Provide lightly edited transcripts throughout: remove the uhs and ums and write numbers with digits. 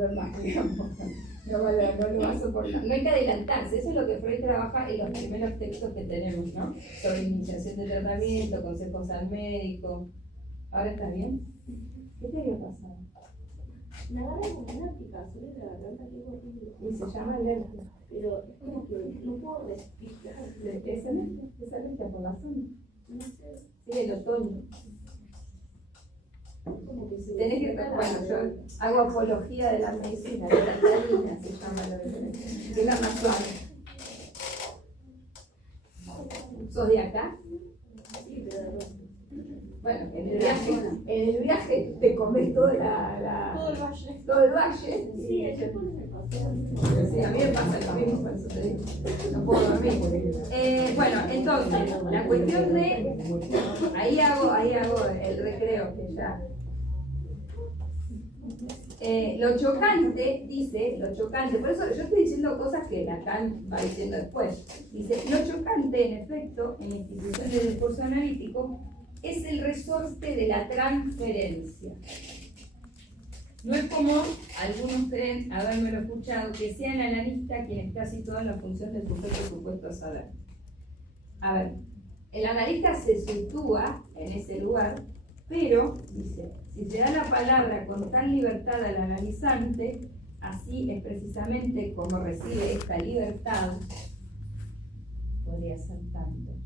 volver más, digamos. No lo va a soportar. No hay que adelantarse, eso es lo que Freud trabaja en los primeros textos que tenemos, ¿no? Sobre iniciación de tratamiento, consejos al médico. ¿Ahora estás bien? ¿Qué te había pasado? La garganta es alérgica, solo la garganta que es horrible. Y se llama alergia. Pero es como que no puedo respirar. ¿Es alergia por la zona? No sé. Sí, el otoño. Como que se Tenés que, bueno, yo hago apología de la medicina, de la vitamina se llama la que es la más suave. ¿Sos de acá? Sí, pero Bueno, en el viaje te comes toda todo el valle. todo el valle. Sí, el Japón es el paseo. Sí, a mí me pasa lo mismo, por eso te digo. No puedo dormir. Bueno, entonces, la cuestión de. Ahí hago el recreo, que ya. Lo chocante, por eso yo estoy diciendo cosas que Lacan va diciendo después. Dice, lo chocante, en efecto, en instituciones del discurso analítico, es el resorte de la transferencia. No es común, algunos creen habérmelo escuchado, que sea el analista quien está situado en la función del sujeto supuesto a saber. A ver, el analista se sitúa en ese lugar, pero, dice, si se da la palabra con tal libertad al analizante, así es precisamente como recibe esta libertad, podría ser tanto, chicos,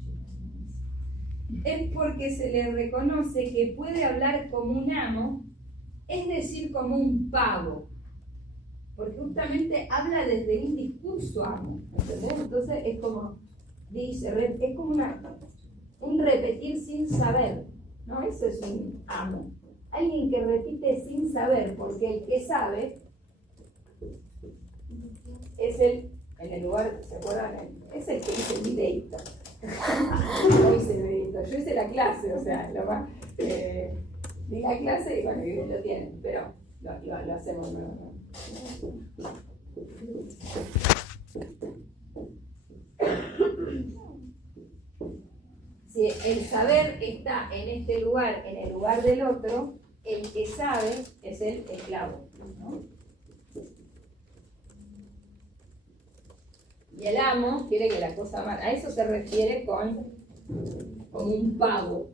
es porque se le reconoce que puede hablar como un amo, es decir, como un pavo, porque justamente habla desde un discurso amo, ¿entendés? Entonces es como, dice, es como un repetir sin saber, ¿no? Eso es un amo. Alguien que repite sin saber, porque el que sabe es el, en el lugar, ¿se acuerdan? Es el que hice el videíto. No hice el videíto, yo hice la clase, o sea, lo más, di la clase y bueno, lo tienen, pero lo hacemos nuevo. Si el saber está en este lugar, en el lugar del otro, el que sabe es el esclavo, ¿no? Y el amo quiere que la cosa marche. A eso se refiere con un pavo.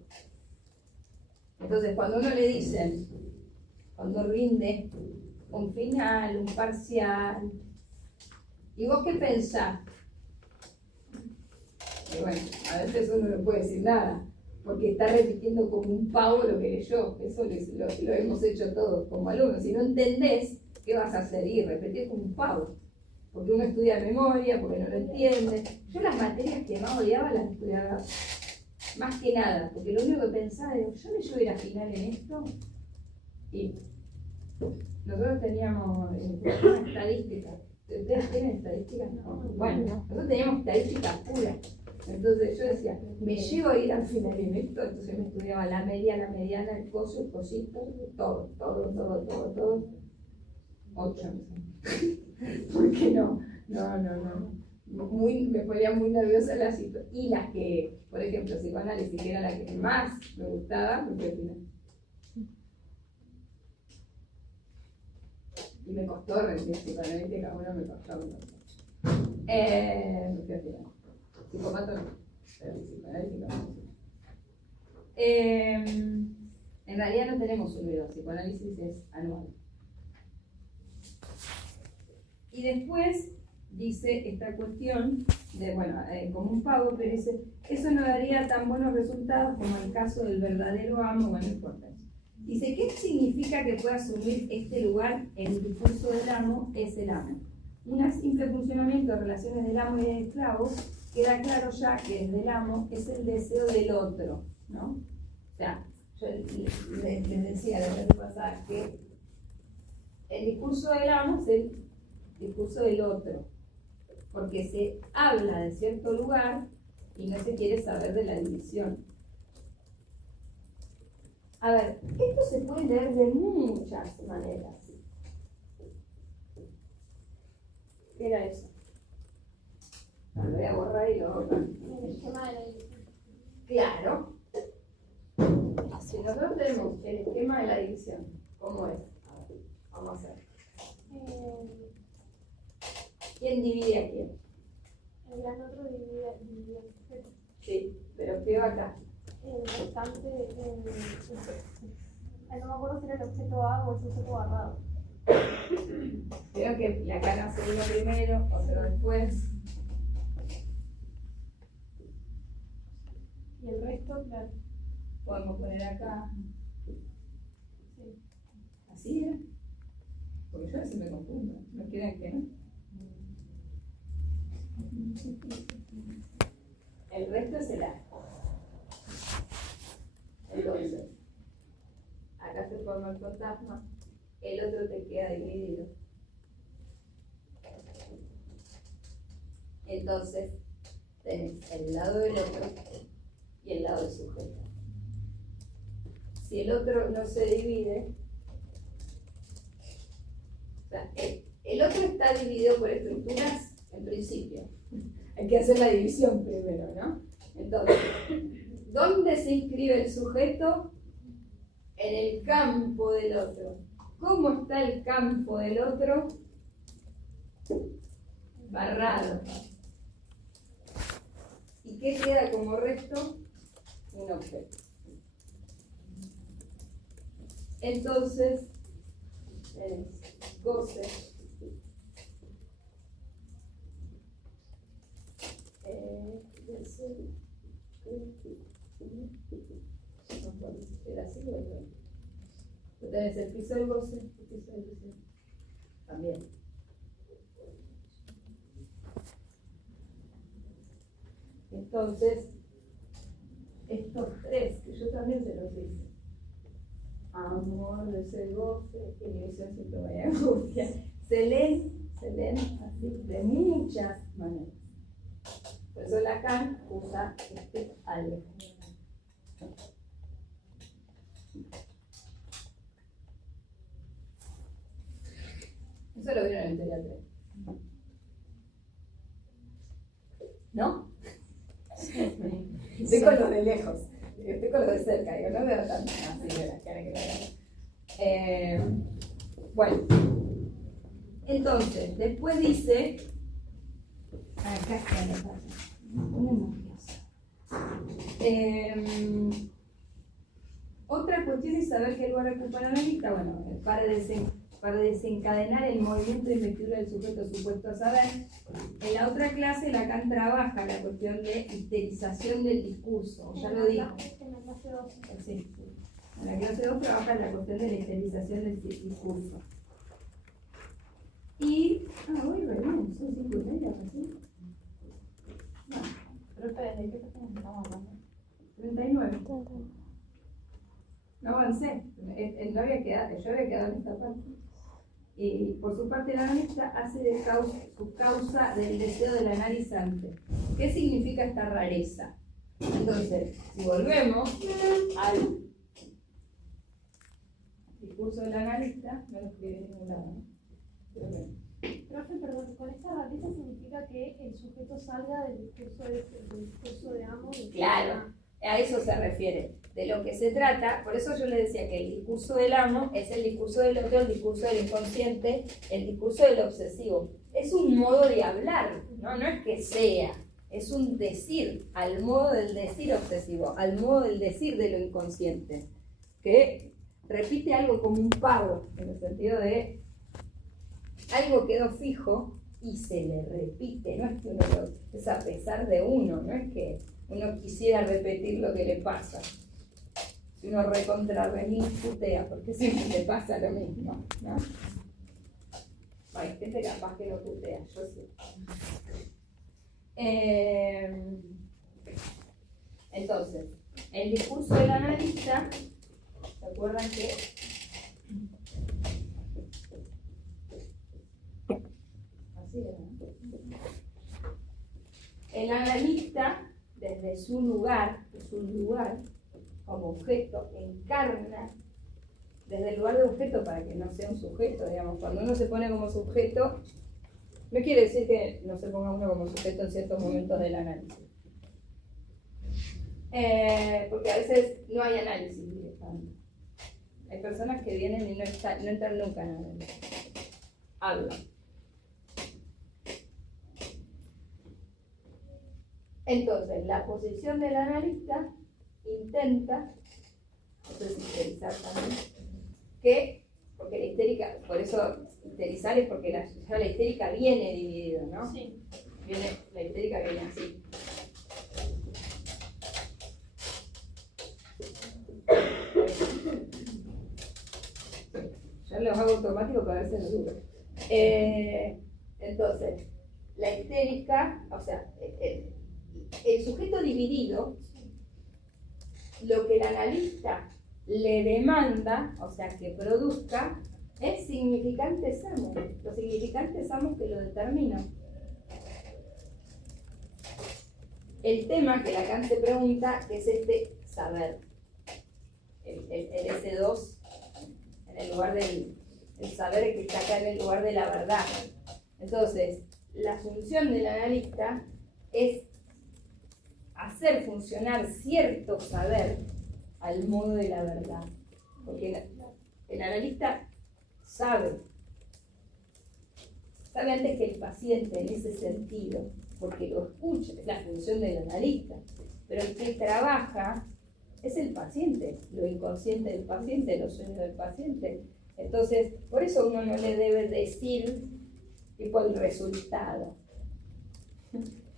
Entonces, cuando uno le dicen, cuando rinde un final, un parcial, ¿y vos qué pensás? Y bueno, a veces uno no puede decir nada, porque está repitiendo como un pavo lo que leyó. Eso lo hemos hecho todos como alumnos. Si no entendés, ¿qué vas a hacer? Y repetir como un pavo. Porque uno estudia memoria, porque no lo entiende. Yo las materias que más odiaba las estudiaba más que nada, porque lo único que pensaba era, yo me llevo a ir a final en esto. Y nosotros teníamos estadísticas. ¿Ustedes tienen estadísticas? No. Bueno, nosotros teníamos estadísticas puras. Entonces yo decía, me llevo a ir al final en esto, entonces me estudiaba la media, la mediana, el coso, el cosito, todo. 8. ¿Por qué no? Me ponía muy nerviosa la situación. Y las que, por ejemplo, psicoanálisis, que era la que más me gustaba, me fui al final. Y me costó rendir psicoanalítica, uno me costó un montón. Me fui al final. Psicópata no, pero psicoanalítica no. En realidad no tenemos un libro, psicoanálisis es anual. Y después dice esta cuestión de, bueno, como un pavo, pero dice, eso no daría tan buenos resultados como el caso del verdadero amo, bueno, no importa eso. Dice, ¿qué significa que pueda asumir este lugar en el discurso del amo? Es el amo. Un simple funcionamiento de relaciones del amo y del esclavo, queda claro ya que desde el amo es el deseo del otro, ¿no? O sea, yo les decía la vez pasada que el discurso del amo es el discurso del otro, porque se habla de cierto lugar y no se quiere saber de la división. A ver, esto se puede leer de muchas maneras. ¿Qué era eso? Lo voy a borrar y lo borro. El esquema de la división. Claro. Si nosotros tenemos el esquema de la división, ¿cómo es? A ver, vamos a hacer. ¿quién divide a quién? El gran otro divide el sujeto. Sí, pero ¿qué va acá? El restante, no me acuerdo si era el objeto A o el sujeto barrado. Creo que la acá no se uno primero, otro después. Y el resto, claro. Podemos poner acá. Sí. ¿Así era? Porque yo a veces me confundo. ¿No quieren que no? El resto es el A. Entonces, acá se forma el fantasma, el otro te queda dividido. Entonces, tenés el lado del otro y el lado del sujeto. Si el otro no se divide, o sea, el otro está dividido por estructuras en principio. Hay que hacer la división primero, ¿no? Entonces, ¿dónde se inscribe el sujeto? En el campo del otro. ¿Cómo está el campo del otro? Barrado. ¿Y qué queda como resto? Un objeto. Entonces, goce. Era así, tú tenés el piso del goce, el piso del goce también. Entonces, estos tres, que yo también se los hice: amor, deseo, goce, inhibición, síntoma y angustia, se leen así de muchas maneras. Por eso Lacan usa este algo. Eso lo vieron en teoría 3. ¿No? Estoy con los de lejos. Estoy con los de cerca. Digo, no veo tanto. No, sí, veo la cara que no veo. Bueno. Entonces, después dice... Acá está la parte. Otra cuestión es saber qué lugar ocupa la analista. Bueno, para desencadenar el movimiento de investidura del sujeto supuesto a saber. En la otra clase, Lacan trabaja la cuestión de histerización del discurso. Ya lo dijo. En la clase 2. Sí. En la clase 2 trabaja la cuestión de la histerización del discurso. Y... voy re bien, son 5:30, ¿así? No. Pero espera, ¿de qué estamos hablando? 39. No avancé. Yo había quedado en esta parte. Y por su parte, el analista hace su causa del deseo del analizante. ¿Qué significa esta rareza? Entonces, si volvemos al discurso del analista, no lo escribí en ningún lado, ¿no? Profe, perdón, con esta rareza significa que el sujeto salga del discurso de amo. Claro, a eso se refiere. De lo que se trata, por eso yo le decía que el discurso del amo es el discurso del otro, el discurso del inconsciente, el discurso del obsesivo. Es un modo de hablar, no es que sea, es un decir, al modo del decir obsesivo, al modo del decir de lo inconsciente, que repite algo como un pago, en el sentido de algo quedó fijo y se le repite, no es que es a pesar de uno, no es que uno quisiera repetir lo que le pasa. Si uno recontra putea, porque siempre le pasa lo mismo, ¿no? Hay gente capaz que lo putea, yo sí. Entonces, el discurso del analista, ¿se acuerdan que? Así era, ¿no? El analista, desde su lugar, como objeto, encarna desde el lugar de objeto para que no sea un sujeto, digamos. Cuando uno se pone como sujeto, no quiere decir que no se ponga uno como sujeto en ciertos momentos del análisis. Porque a veces no hay análisis directamente. Hay personas que vienen y no entran nunca en análisis. Hablan. Entonces, la posición del analista intenta, esto es histerizar también, que, porque la histérica, por eso histerizar es porque ya la histérica viene dividida, ¿no? Sí. La histérica viene así. Ya los hago automáticos para ver si no duro. Entonces, la histérica, o sea, el sujeto dividido, lo que el analista le demanda, o sea, que produzca, es significantes amos. Los significantes amos que lo determinan. El tema que Lacan se pregunta es este saber. El S2, en el lugar del saber que está acá en el lugar de la verdad. Entonces, la función del analista es hacer funcionar cierto saber al modo de la verdad. Porque el analista sabe antes que el paciente en ese sentido, porque lo escucha, es la función del analista. Pero el que trabaja es el paciente, lo inconsciente del paciente, los sueños del paciente. Entonces, por eso uno no le debe decir tipo el resultado.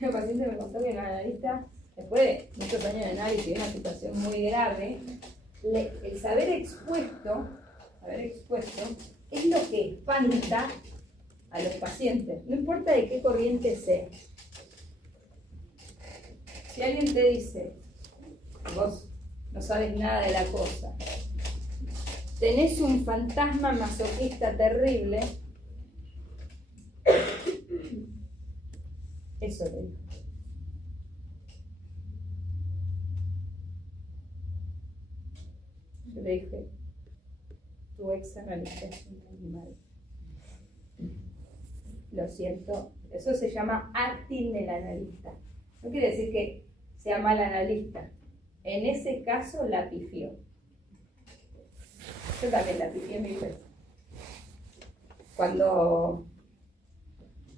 El paciente me contó que el analista, después de muchos años de análisis y una situación muy grave, el saber expuesto es lo que espanta a los pacientes, no importa de qué corriente sea. Si alguien te dice, vos no sabes nada de la cosa, tenés un fantasma masoquista terrible, eso le digo. Yo le dije, tu ex analista es un animal. Lo siento, eso se llama acting del analista. No quiere decir que sea mal analista. En ese caso la pifió. Yo también la pifié mil veces. Cuando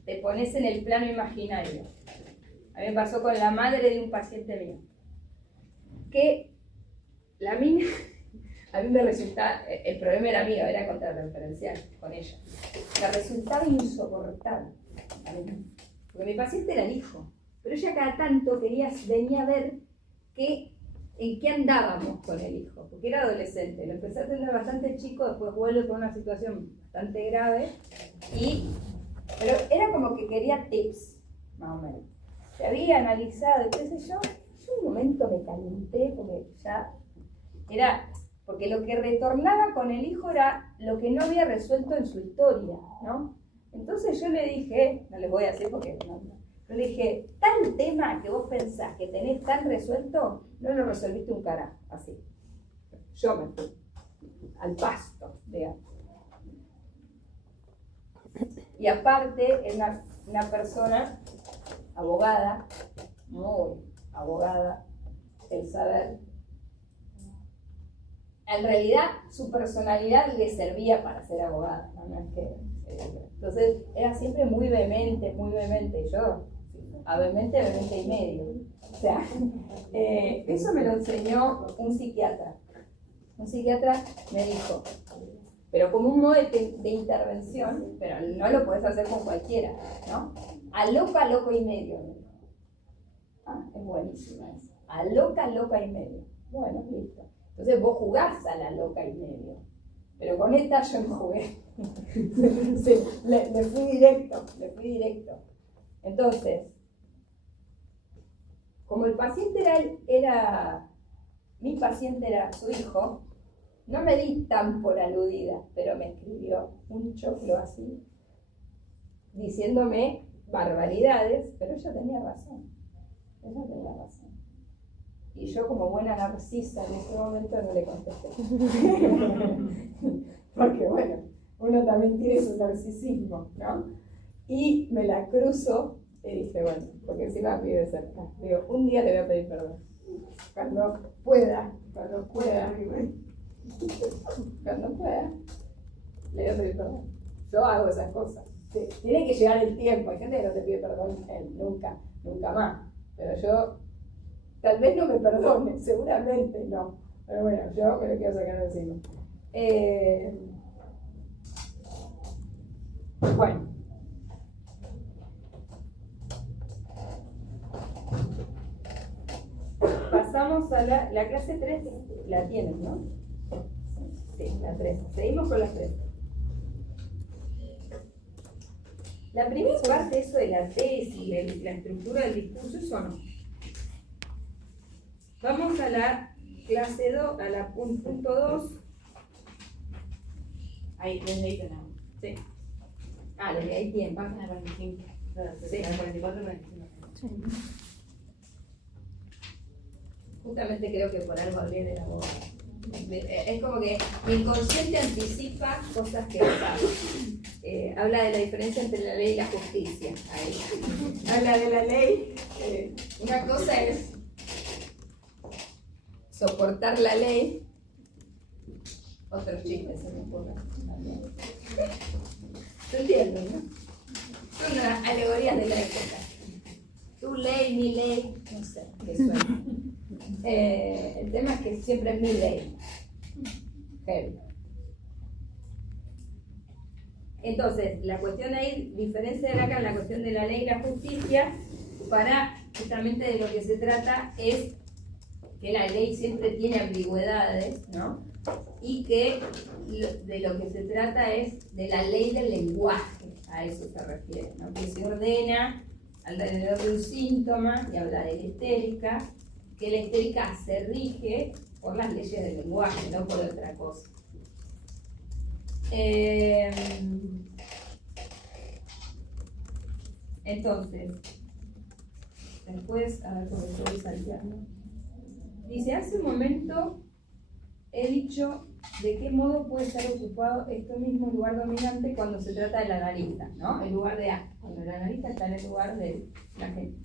te pones en el plano imaginario. A mí me pasó con la madre de un paciente mío. Que la mina, a mí me resultaba, el problema era mío, era contrarreferencial con ella. Me resultaba insoportable. Porque mi paciente era el hijo. Pero ella cada tanto venía a ver en qué andábamos con el hijo, porque era adolescente. Lo empecé a tener bastante chico, después vuelve por una situación bastante grave, pero era como que quería tips, más o menos. Se había analizado, qué sé yo, un momento me calenté porque ya era, porque lo que retornaba con el hijo era lo que no había resuelto en su historia, ¿no? Entonces yo le dije, no les voy a decir porque no. Yo le dije, tal tema que vos pensás que tenés tan resuelto, no lo resolviste un carajo, así. Yo me fui al pasto, digamos. Y aparte, es una persona abogada, muy abogada, el saber. En realidad, su personalidad le servía para ser abogada, ¿no? No es que, entonces, era siempre muy vehemente, y yo, vehemente y medio. O sea, eso me lo enseñó un psiquiatra. Un psiquiatra me dijo, pero como un modo de intervención, pero no lo puedes hacer con cualquiera, ¿no? A loco y medio, me dijo. Es buenísima eso. A loca y medio. Bueno, listo. Entonces vos jugás a la loca y medio. Pero con esta yo no jugué. Sí, le fui directo. Entonces, como el paciente mi paciente era su hijo, no me di tan por aludida, pero me escribió un choclo así, diciéndome barbaridades, pero ella tenía razón. Y yo, como buena narcisa en ese momento, no le contesté. Porque bueno, uno también tiene su narcisismo, ¿no? Y me la cruzo y dije, bueno, porque encima vive cerca. Digo, un día le voy a pedir perdón. Cuando pueda, le voy a pedir perdón. Yo hago esas cosas. Sí, tiene que llegar el tiempo. Hay gente que no te pide perdón nunca más. pero yo, tal vez no me perdone, seguramente no. Pero bueno, yo me lo quiero sacar de encima. Bueno. Pasamos a la clase 3, la tienes, ¿no? Sí, la 3. Seguimos con la 3. La primera parte, eso de la tesis, la estructura del discurso, eso no. Vamos a la clase 2, a la punto 2. Ahí, desde ahí tenemos. Sí. Desde ahí tiene. Página 45. Sí. 44 y 45. Sí. Justamente creo que por algo hablé de la boda. Es como que mi inconsciente anticipa cosas que pasan. Habla de la diferencia entre la ley y la justicia. Ahí. Habla de la ley. Una cosa es soportar la ley. Otros chistes se me ocurren también. ¿Se entiende, no? Son unas alegorías de la época. Tu ley, mi ley, no sé qué suena. El tema es que siempre es mi ley. Heavy. Entonces, la cuestión ahí, diferencia de acá en la cuestión de la ley y la justicia, para justamente de lo que se trata es que la ley siempre tiene ambigüedades, ¿no? Y que de lo que se trata es de la ley del lenguaje, a eso se refiere, ¿no? Que se ordena alrededor de un síntoma, y habla de la histérica, que la histérica se rige por las leyes del lenguaje, no por otra cosa. Entonces, después, a ver cómo estoy salteando. Dice, hace un momento he dicho de qué modo puede estar ocupado este mismo lugar dominante cuando se trata del analista, ¿no? El lugar de A, cuando el analista está en el lugar de la gente.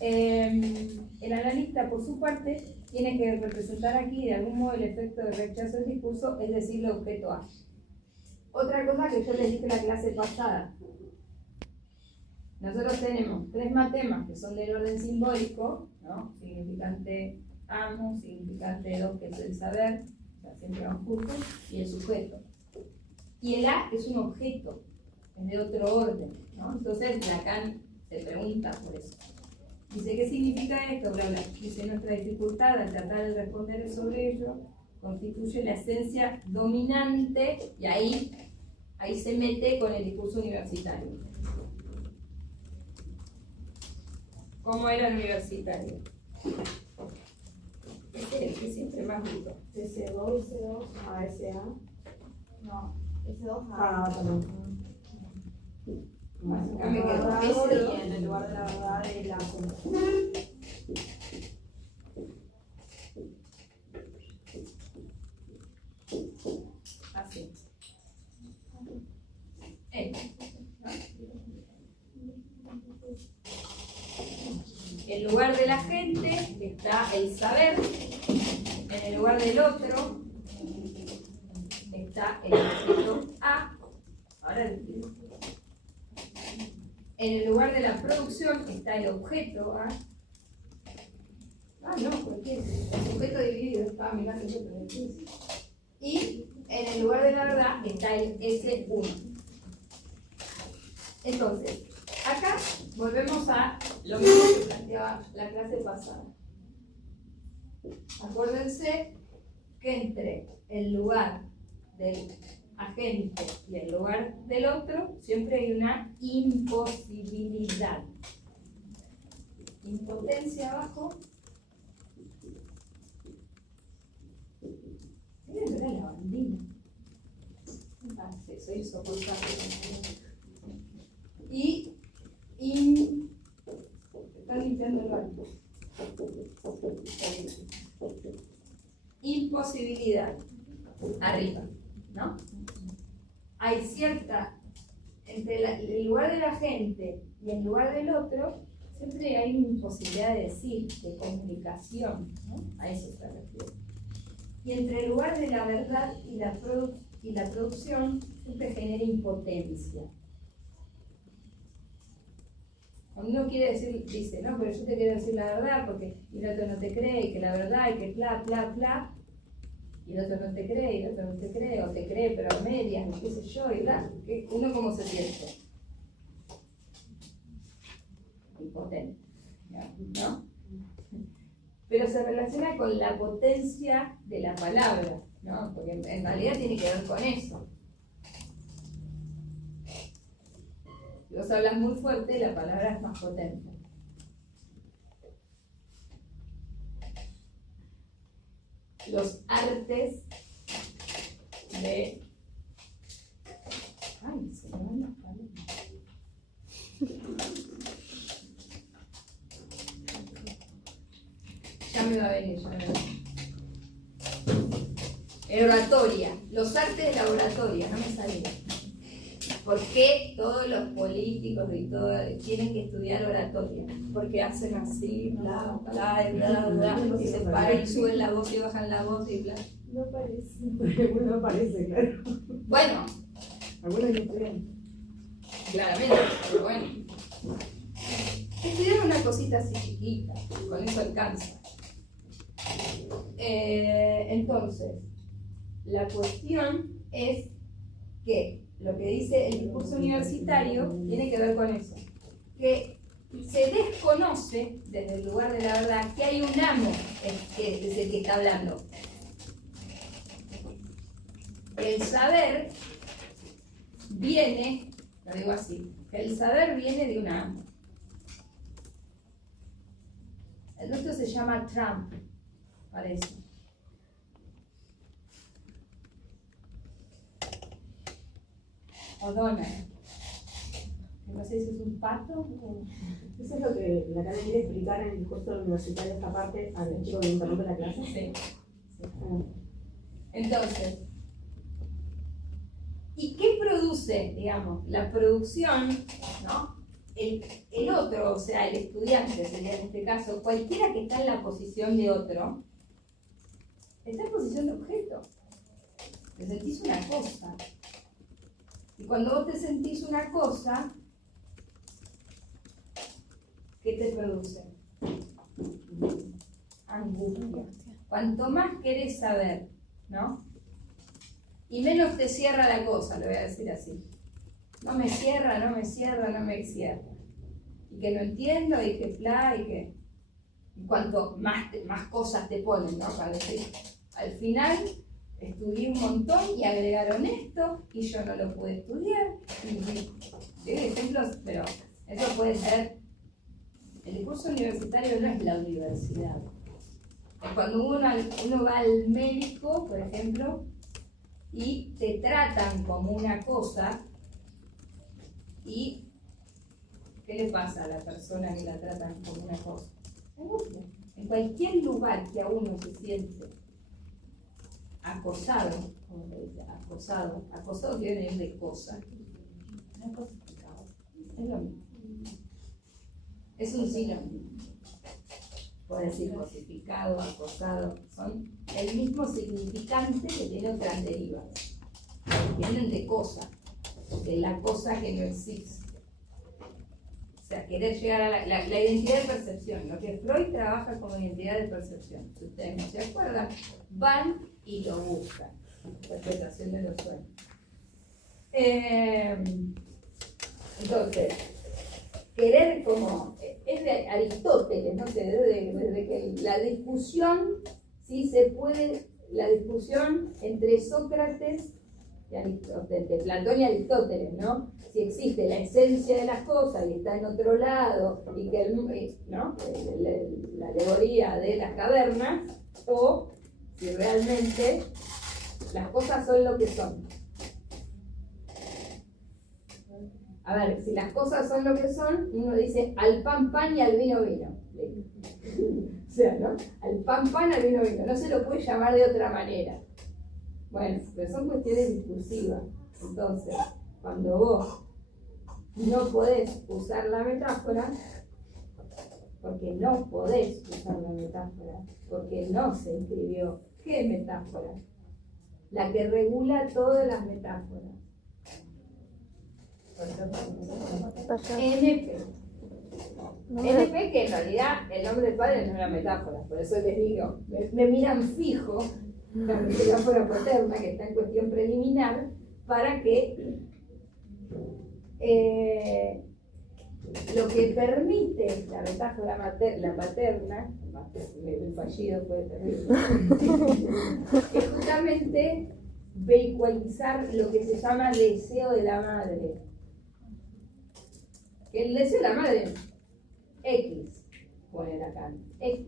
El analista, por su parte, tiene que representar aquí de algún modo el efecto de rechazo del discurso, es decir, el objeto A. Otra cosa que yo les dije en la clase pasada, nosotros tenemos 3 matemas que son del orden simbólico, ¿no? Significante amo, significante 2, que es el saber, o sea, siempre van juntos, y el sujeto. Y el A es un objeto, es de otro orden, ¿no? Entonces Lacan se pregunta por eso. Dice, ¿qué significa esto? Bla, bla. Dice, nuestra dificultad al tratar de responder sobre ello constituye la esencia dominante, y ahí se mete con el discurso universitario. ¿Cómo era el universitario? Este es el que siempre más duro. S2, S2, A, SA. No, S2 Ah, también. Básicamente En que lugar de ese la y en el lugar de la verdad de la así. En lugar de la gente está el saber, en el lugar del otro está el objeto A. Ahora lo entiendo. En el lugar de la producción está el objeto A. No, cualquier. El sujeto dividido está, mirá que yo te decía. Y en el lugar de la verdad está el S1. Entonces, acá volvemos a lo mismo que planteaba la clase pasada. Acuérdense que entre el lugar del agente y el lugar del otro siempre hay una imposibilidad. Impotencia abajo. Miren, era la bandina. Sí, soy insoportable. Y están limpiando el baño. Imposibilidad. Arriba, ¿no? Hay cierta, entre el lugar de la gente y el lugar del otro, siempre hay una imposibilidad de decir, de comunicación, ¿no? A eso se refiere. Y entre el lugar de la verdad y la producción, siempre genera impotencia. Cuando uno quiere decir, dice, no, pero yo te quiero decir la verdad porque y el otro no te cree, y que la verdad, y que bla, bla, bla, y el otro no te cree, y el otro no te cree, o te cree pero a medias, y qué sé yo, y bla, ¿uno cómo se siente? Impotente, ¿no? Pero se relaciona con la potencia de la palabra, ¿no? Porque en realidad tiene que ver con eso. Si vos hablas muy fuerte, la palabra es más potente. Los artes de... Ay, se me van las palabras. Ya me va a venir, ya me va a venir. Oratoria, los artes de la oratoria, no me salía. ¿Por qué todos los políticos y todo tienen que estudiar oratoria? Porque hacen así, bla, bla, bla, bla, y se paran y suben la voz y bajan la voz y bla. No parece. No parece, claro. Bueno, Algunos no estudian. claramente, pero bueno. Estudiar una cosita así chiquita, con eso alcanza. Entonces, la cuestión es que lo que dice el discurso universitario tiene que ver con eso, que se desconoce desde el lugar de la verdad que hay un amo que es el que está hablando. El saber viene, lo digo así, el saber viene de un amo. El nuestro se llama Trump, parece. O Donald. No sé si es un pato o... Eso es lo que la Karen quiere explicar en el discurso universitario, esta parte, al chico que interrumpe la clase. Sí. Entonces, ¿y qué produce, digamos, la producción, ¿no? El otro, o sea, el estudiante, sería en este caso, cualquiera que está en la posición de otro, está en posición de objeto. Te sentís una cosa. Y cuando vos te sentís una cosa, ¿qué te produce? Angustia. Cuanto más querés saber, ¿no? Y menos te cierra la cosa, lo voy a decir así. No me cierra, no me cierra, no me cierra. Y que no entiendo, y que bla, y que... Y cuanto más cosas te ponen, ¿no? Para decir, al final estudié un montón y agregaron esto, y yo no lo pude estudiar. Y ejemplos, pero eso puede ser... El discurso universitario no es la universidad. Es cuando uno va al médico, por ejemplo, y te tratan como una cosa, y ¿qué le pasa a la persona que la tratan como una cosa? Angustia. En cualquier lugar que a uno se siente acosado, como se dice, acosado quiere venir de cosa. Es lo mismo. Es un sinónimo. Puede decir cosificado, acosado, son el mismo significante que tiene otras derivas. Vienen de cosa, de la cosa que no existe. O sea, querer llegar a la identidad de percepción. Lo que Freud trabaja como identidad de percepción. Si ustedes no se acuerdan, van y lo buscan. Interpretación de los sueños. Entonces, querer como, es de Aristóteles, no sé, desde que la discusión, ¿sí? Se puede, la discusión entre Sócrates y Aristóteles, de Platón y Aristóteles, ¿no? Si existe la esencia de las cosas y está en otro lado, y que ¿no? La alegoría de las cavernas, o si realmente las cosas son lo que son. A ver, si las cosas son lo que son, uno dice al pan pan y al vino vino. O sea, ¿no? Al pan pan, al vino vino. No se lo puede llamar de otra manera. Bueno, pero son cuestiones discursivas. Entonces, cuando vos no podés usar la metáfora, porque no podés usar la metáfora, porque no se escribió, ¿qué metáfora? La que regula todas las metáforas. NP. NP, que en realidad el nombre del padre no es una metáfora, por eso les digo, me miran fijo la metáfora paterna que está en cuestión preliminar para que lo que permite la metáfora paterna, el fallido fue terrible, es justamente vehiculizar lo que se llama deseo de la madre. El deseo de la madre, X, pone acá, X,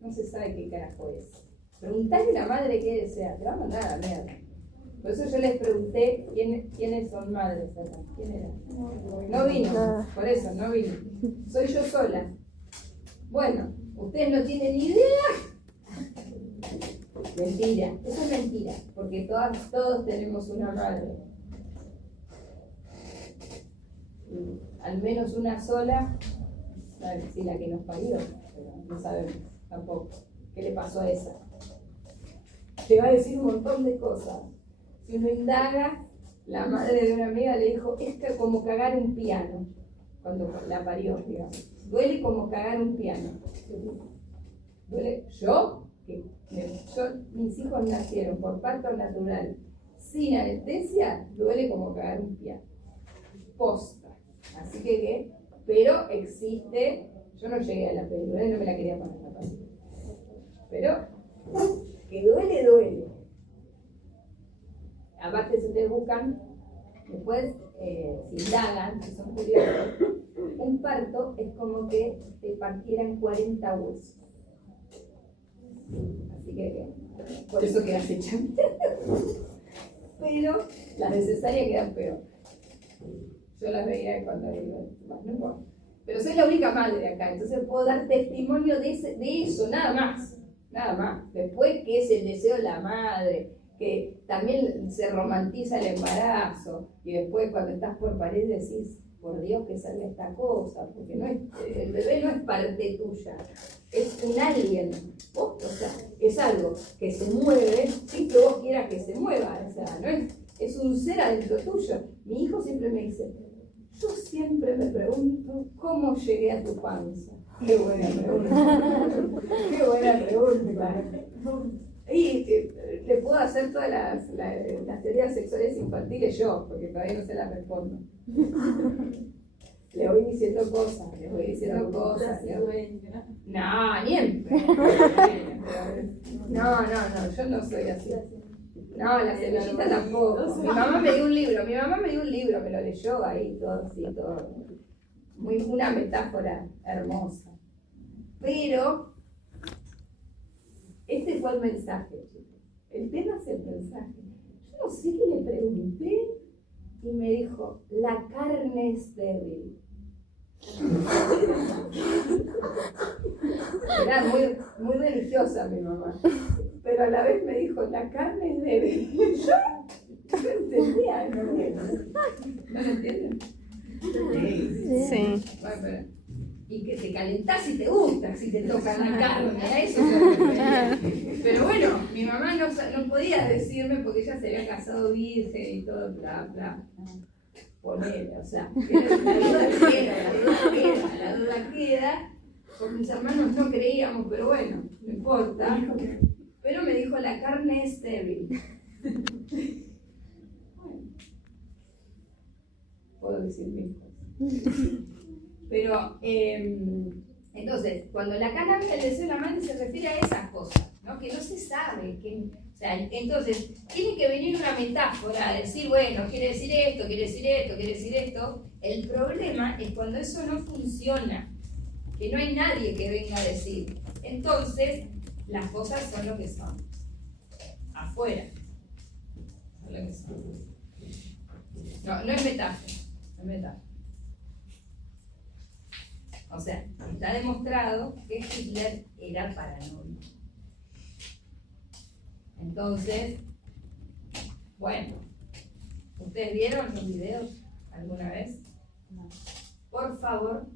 no se sabe qué carajo es. Preguntale a la madre qué desea, te va a mandar a la mierda. Por eso yo les pregunté quiénes son madres acá. ¿Quién era? No vino, por eso no vino. Soy yo sola. Bueno, ustedes no tienen ni idea. Mentira, eso es mentira, porque todos tenemos una madre. Al menos una sola, si la que nos parió, pero no sabemos tampoco qué le pasó a esa. Te va a decir un montón de cosas. Si uno indaga, la madre de una amiga le dijo, es que como cagar un piano, cuando la parió, digamos. Duele como cagar un piano. Duele. Mis hijos nacieron por parto natural, sin anestesia, duele como cagar un piano. Posta. Así que, pero existe, yo no llegué a la película, no me la quería poner la pasilla. Pero, que duele. Aparte, si ustedes buscan, después, si indagan, si son curiosos, un parto es como que te partieran 40 huesos. Así que, por eso quedas hecha. Pero las de cesárea quedan peor. Yo las veía cuando iba, no importa. Pero soy la única madre acá, entonces puedo dar testimonio de eso, nada más. Nada más. Después, ¿qué es el deseo de la madre? Que también se romantiza el embarazo y después cuando estás por parir decís, por Dios que salga esta cosa, porque no es, el bebé no es parte tuya, es un alien, o sea, es algo que se mueve sin que vos quieras que se mueva, o sea, no es un ser adentro tuyo. Mi hijo siempre me dice, yo siempre me pregunto cómo llegué a tu panza. Qué buena pregunta. Qué buena pregunta. Y le puedo hacer todas las teorías sexuales infantiles yo, porque todavía no se las respondo. Le voy diciendo cosas. No, ni en No, yo no soy así. No, la semillita tampoco. Mi mamá me dio un libro, me lo leyó ahí, todo así, todo. Una metáfora hermosa. Pero este fue el mensaje, chicos. El tema es el mensaje. Yo no sé qué le pregunté y me dijo, la carne es débil. Era muy religiosa mi mamá, pero a la vez me dijo, la carne es débil. Yo no entendía, ¿no lo entienden? Sí. Bueno, pero, y que te calentás si te gusta, si te tocan la carne, a eso se. Pero bueno, mi mamá no podía decirme porque ella se había casado virgen y todo, bla, bla. Ponele, o sea, la duda queda, porque mis hermanos no creíamos, pero bueno, no importa. Pero me dijo, la carne es débil. Bueno, puedo decir mil cosas. Pero, entonces, cuando la carne del deseo de la madre se refiere a esas cosas, ¿no? Que no se sabe, o sea, entonces, tiene que venir una metáfora, decir, bueno, quiere decir esto, quiere decir esto, quiere decir esto. El problema es cuando eso no funciona, que no hay nadie que venga a decir. Entonces, las cosas son lo que son. Afuera. Son lo que son. No es metáfora, no es metáfora. O sea, está demostrado que Hitler era paranoico. Entonces, bueno, ¿ustedes vieron los videos alguna vez? No. Por favor,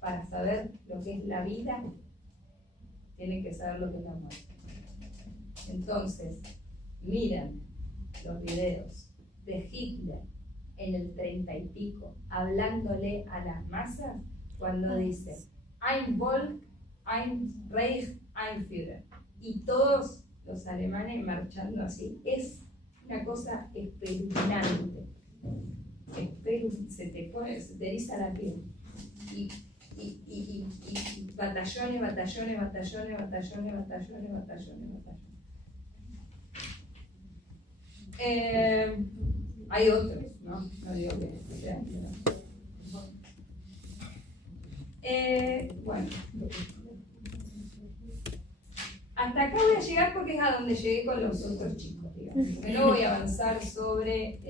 para saber lo que es la vida, tienen que saber lo que es la muerte. Entonces, miran los videos de Hitler en el 30 y pico, hablándole a las masas, cuando dice Ein Volk, ein Reich, ein Führer. Y todos los alemanes marchando así. Es una cosa espeluznante. Se te eriza la piel. Y batallones. Hay otros, ¿no? No digo que sean, ¿no? Bueno. Hasta acá voy a llegar porque es a donde llegué con los otros chicos, digamos. Porque no voy a avanzar sobre...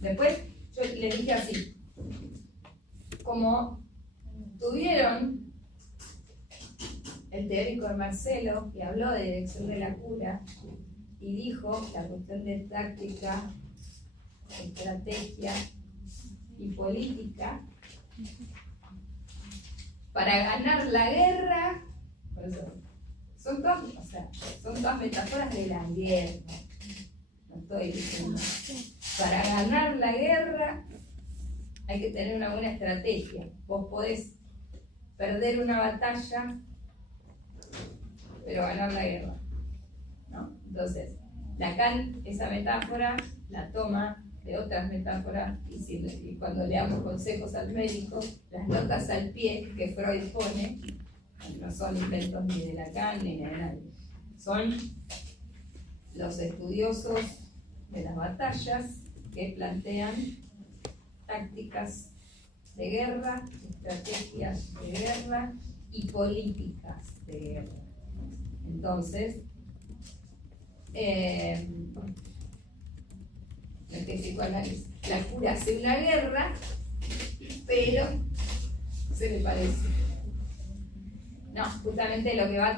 después yo les dije así. Como tuvieron el teórico de Marcelo, que habló de dirección de la cura, y dijo la cuestión de táctica, estrategia y política, para ganar la guerra, por eso, son todas metáforas de la guerra. No estoy diciendo. Para ganar la guerra hay que tener una buena estrategia. Vos podés perder una batalla, pero ganar la guerra, ¿no? Entonces, Lacan esa metáfora la toma de otras metáforas y cuando le damos consejos al médico, las notas al pie que Freud pone no son inventos ni de Lacan ni de nadie, son los estudiosos de las batallas que plantean tácticas de guerra, estrategias de guerra y políticas de guerra. Entonces, la cura hace una guerra, pero se le parece. No, justamente lo que va a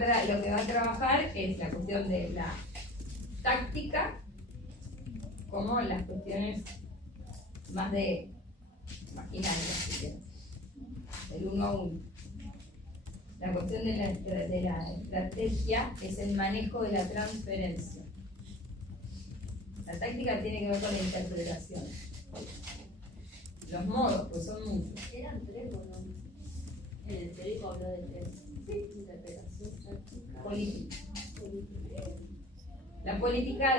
trabajar es la cuestión de la táctica, como las cuestiones más de imaginarias, si quieres, del 1 a 1. La cuestión de la estrategia es el manejo de la transferencia. La táctica tiene que ver con la interpretación. Los modos, pues son muchos. Eran 3 o no. El teórico habló de 3. Sí. Interpretación, táctica. Política. La política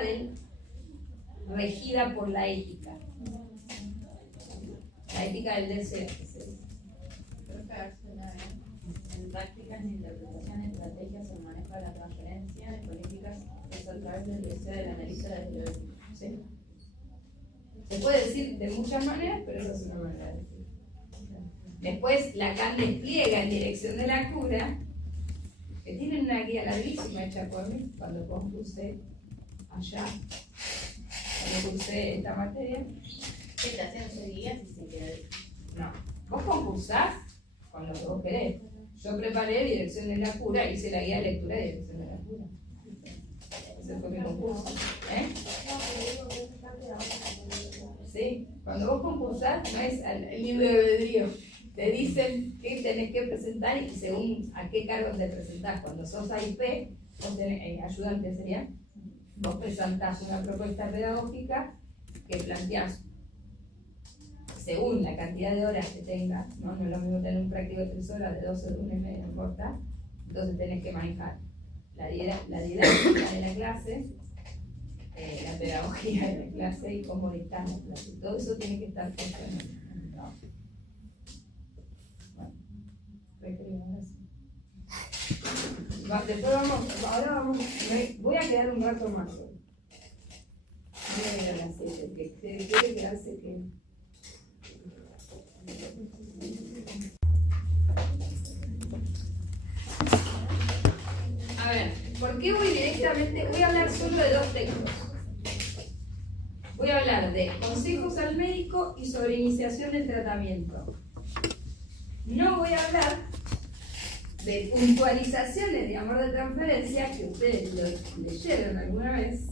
regida por la ética. La ética del deseo. Creo que en tácticas, en interpretación, estrategias, el manejo de la transferencia, en políticas, es a través del deseo del analista desde lo ético. ¿Sí? Se puede decir de muchas maneras, pero esa es una manera de decir. Después Lacan despliega en dirección de la cura, que tienen una guía larguísima hecha por mí cuando compuse allá, cuando cursé esta materia. ¿Qué te hacen ese día si se queda? No, vos concursás con lo que vos querés. Yo preparé dirección de la cura, hice la guía de lectura de dirección de la cura. Ese fue mi concurso. Sí, cuando vos concursás no es el libre albedrío. Te dicen qué tenés que presentar y según a qué cargos te presentás. Cuando sos AIP, vos tenés, ayudante sería, vos presentás una propuesta pedagógica que planteás según la cantidad de horas que tengas, ¿no? No es lo mismo tener un práctico de 3 horas, de 12 de 1 y media, no importa. Entonces tenés que manejar la didáctica de la clase, la pedagogía de la clase y cómo dictar la clase. Todo eso tiene que estar puesto en el trabajo. Bueno, requerimos eso. Ahora voy a quedar un rato más hoy. Voy a ir a las 7, que quiere quedarse que... A ver, ¿por qué voy directamente? Voy a hablar solo de 2 textos. Voy a hablar de consejos al médico y sobre iniciación del tratamiento. No voy a hablar de puntualizaciones de amor de transferencia, que ustedes lo leyeron alguna vez,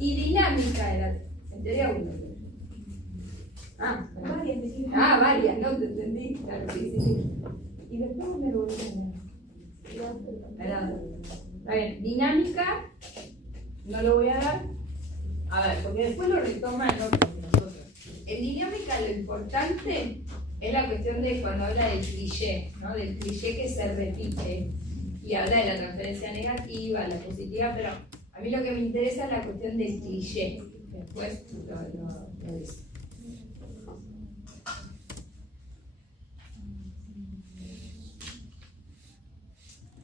y dinámica de la teoría 1. Varias, no te entendí. Claro, sí. Y después me lo voy a dar. Está bien, dinámica, no lo voy a dar. A ver, porque después lo retoman nosotros. En dinámica lo importante es la cuestión de cuando habla del cliché, ¿no? Del cliché que se repite y habla de la transferencia negativa, la positiva, pero a mí lo que me interesa es la cuestión del cliché. Después lo dice.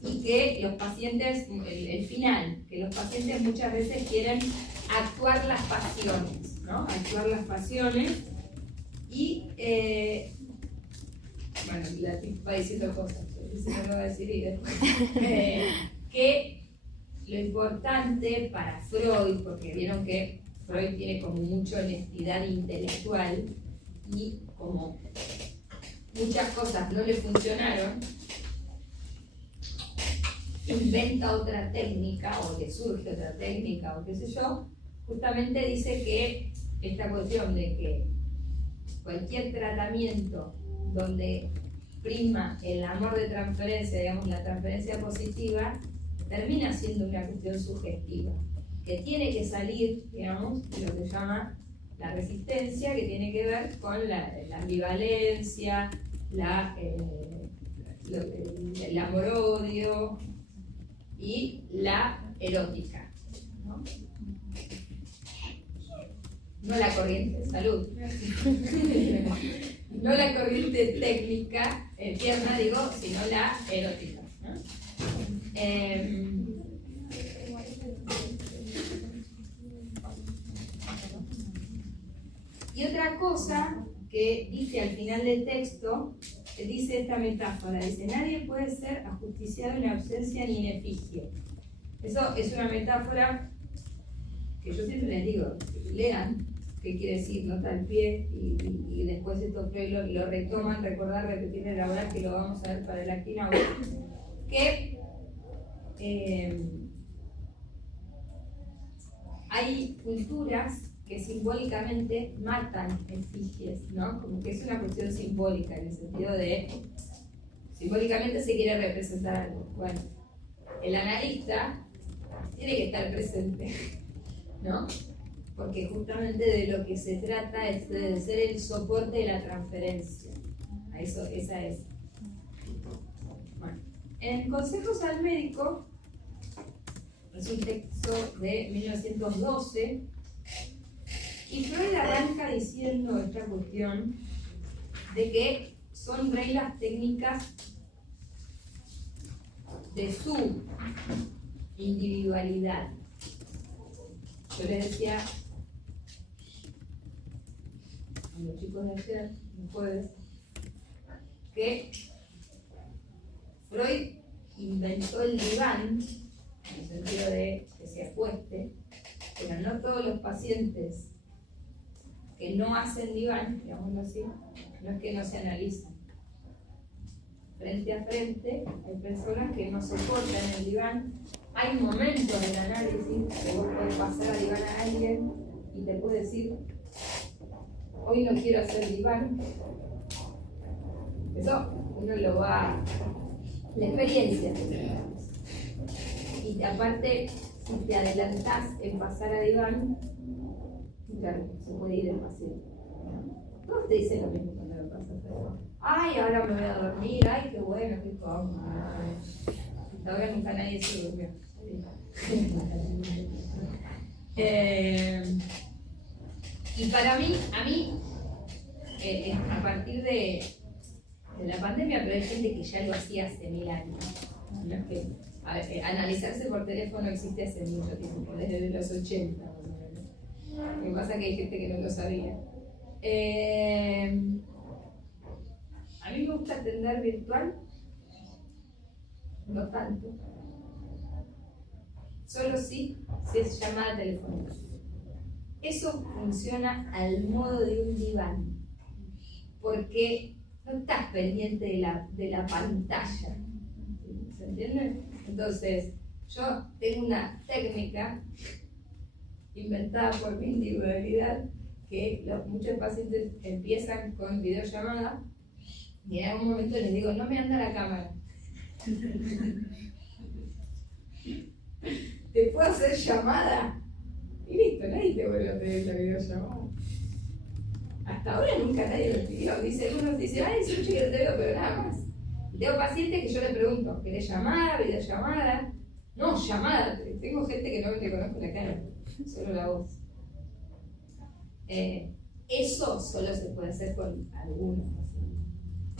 Y que los pacientes, el final, que los pacientes muchas veces quieren actuar las pasiones, ¿no? Actuar las pasiones y, bueno, la tipa va diciendo cosas, si no lo va a decir y después, que lo importante para Freud, porque vieron que Freud tiene como mucha honestidad intelectual y como muchas cosas no le funcionaron, inventa otra técnica o le surge otra técnica o qué sé yo, justamente dice que esta cuestión de que cualquier tratamiento donde prima el amor de transferencia, digamos la transferencia positiva, termina siendo una cuestión sugestiva, que tiene que salir, digamos, de lo que se llama la resistencia, que tiene que ver con la ambivalencia, el amor-odio y la erótica, ¿no? No la corriente, salud. No la corriente técnica, tierna digo, sino la erótica, ¿no? Y otra cosa que dice al final del texto, dice esta metáfora, dice, nadie puede ser ajusticiado en ausencia ni en efigie. Eso es una metáfora que yo siempre les digo, lean qué quiere decir, nota al pie, y después esto lo retoman, recordar, repetir la hora que lo vamos a ver para la keynote, que hay culturas que simbólicamente matan efigies, ¿no? Como que es una cuestión simbólica, en el sentido de, simbólicamente se quiere representar algo. Bueno, el analista tiene que estar presente, ¿no? Porque justamente de lo que se trata es de ser el soporte de la transferencia. Esa es. Bueno, en Consejos al Médico, es un texto de 1912, y Freud arranca diciendo esta cuestión de que son reglas técnicas de su individualidad. Yo les decía a los chicos de ayer, el jueves, que Freud inventó el diván, en el sentido de que se acueste, pero no todos los pacientes que no hacen diván, digámoslo así, no es que no se analizan. Frente a frente hay personas que no soportan el diván. Hay momentos del análisis que vos podés pasar a diván a alguien y te puede decir, hoy no quiero hacer diván. Eso uno lo va, la experiencia. Y aparte, si te adelantás en pasar a diván, claro, se puede ir el paciente. Todos te dicen lo mismo cuando lo pasas a diván. Ay, ahora me voy a dormir, ay, qué bueno, qué cómodo. Hasta ahora nunca nadie se durmió. Y para mí, a partir de la pandemia, pero hay gente que ya lo hacía hace 1000 años. No es que, analizarse por teléfono existe hace mucho tiempo, desde los 80. Lo que pasa es que hay gente que no lo sabía. A mí me gusta atender virtual, no tanto. Solo si es llamada telefónica. Eso funciona al modo de un diván, porque no estás pendiente de la pantalla. ¿Se entiende? Entonces, yo tengo una técnica inventada por mi individualidad, que muchos pacientes empiezan con videollamada y en algún momento les digo, no me anda la cámara. Te puedo hacer llamada y listo, nadie te vuelve a pedir la videollamada. hasta ahora nunca nadie lo pidió. Uno dice, ay, es un chico que te veo, pero nada más. Y tengo pacientes que yo les pregunto, ¿querés llamada, videollamada? No, llamada. Tengo gente que no me conozco la cara, solo la voz. Eso solo se puede hacer con algunos pacientes.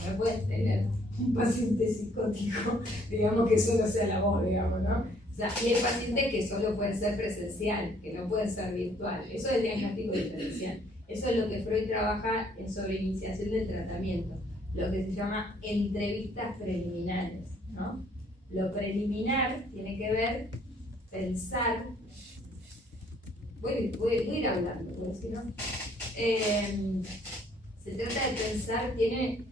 No puedes tener un paciente psicótico, digamos, que solo sea la voz, digamos, ¿no? O sea, y hay pacientes que solo pueden ser presencial, que no pueden ser virtual. Eso es el diagnóstico diferencial. Eso es lo que Freud trabaja en sobre iniciación del tratamiento, lo que se llama entrevistas preliminares, ¿no? Lo preliminar tiene que ver, pensar, voy a ir hablando, porque si no, se trata de pensar, tiene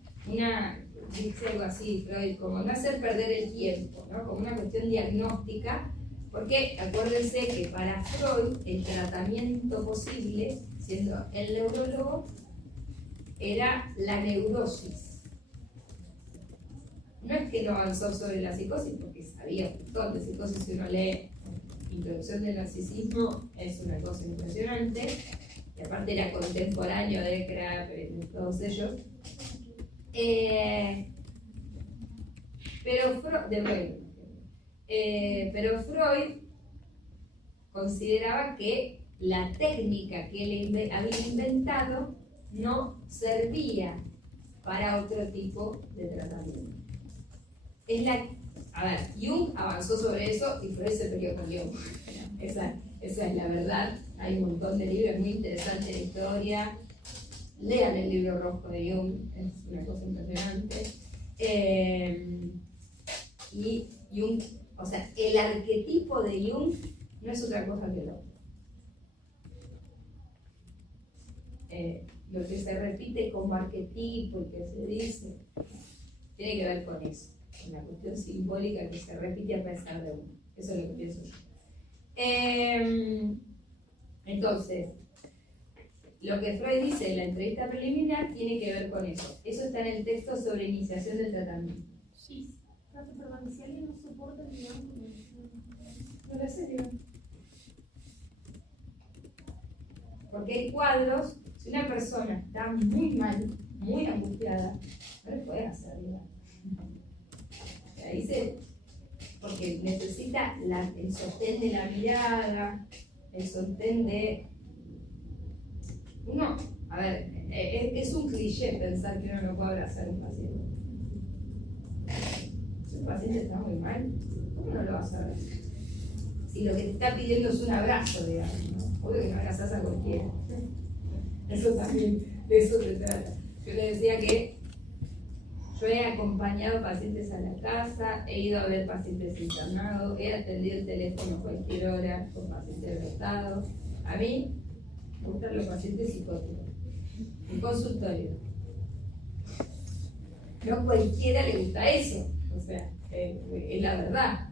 dice algo así, Freud, como no hacer perder el tiempo, ¿no? Como una cuestión diagnóstica, porque acuérdense que para Freud el tratamiento posible, siendo el neurólogo, era la neurosis. No es que no avanzó sobre la psicosis, porque sabía un montón de psicosis. Si uno lee Introducción del narcisismo, es una cosa impresionante, y aparte era contemporáneo de Krapf, de todos ellos. Pero Freud consideraba que la técnica que él había inventado no servía para otro tipo de tratamiento. A ver, Jung avanzó sobre eso y Freud se peleó con Jung. Esa es la verdad. Hay un montón de libros muy interesantes de historia. Lean el libro rojo de Jung, es una cosa impresionante. Y Jung, o sea, el arquetipo de Jung no es otra cosa que el otro. Lo que se repite como arquetipo y que se dice, tiene que ver con eso, con la cuestión simbólica que se repite a pesar de uno. Eso es lo que pienso yo. Entonces, lo que Freud dice en la entrevista preliminar tiene que ver con eso. Eso está en el texto sobre iniciación del tratamiento. Sí. Perdón, si alguien no soporta el guión, no lo sé, digo. Porque hay cuadros, si una persona está muy mal, muy angustiada, no le puede hacer nada. Ahí porque necesita el sostén de la mirada, el sostén de... Uno, a ver, es un cliché pensar que uno no puede abrazar a un paciente. Si un paciente está muy mal, ¿cómo no lo vas a ver? Si lo que te está pidiendo es un abrazo, digamos, ¿no? Obvio que no abrazás a cualquiera. Eso también, de eso se trata. Yo le decía que yo he acompañado pacientes a la casa, he ido a ver pacientes internados, he atendido el teléfono cualquier hora con pacientes tratados. A mí me gustan los pacientes psicóticos. En consultorio. No cualquiera le gusta eso. O sea, es la verdad.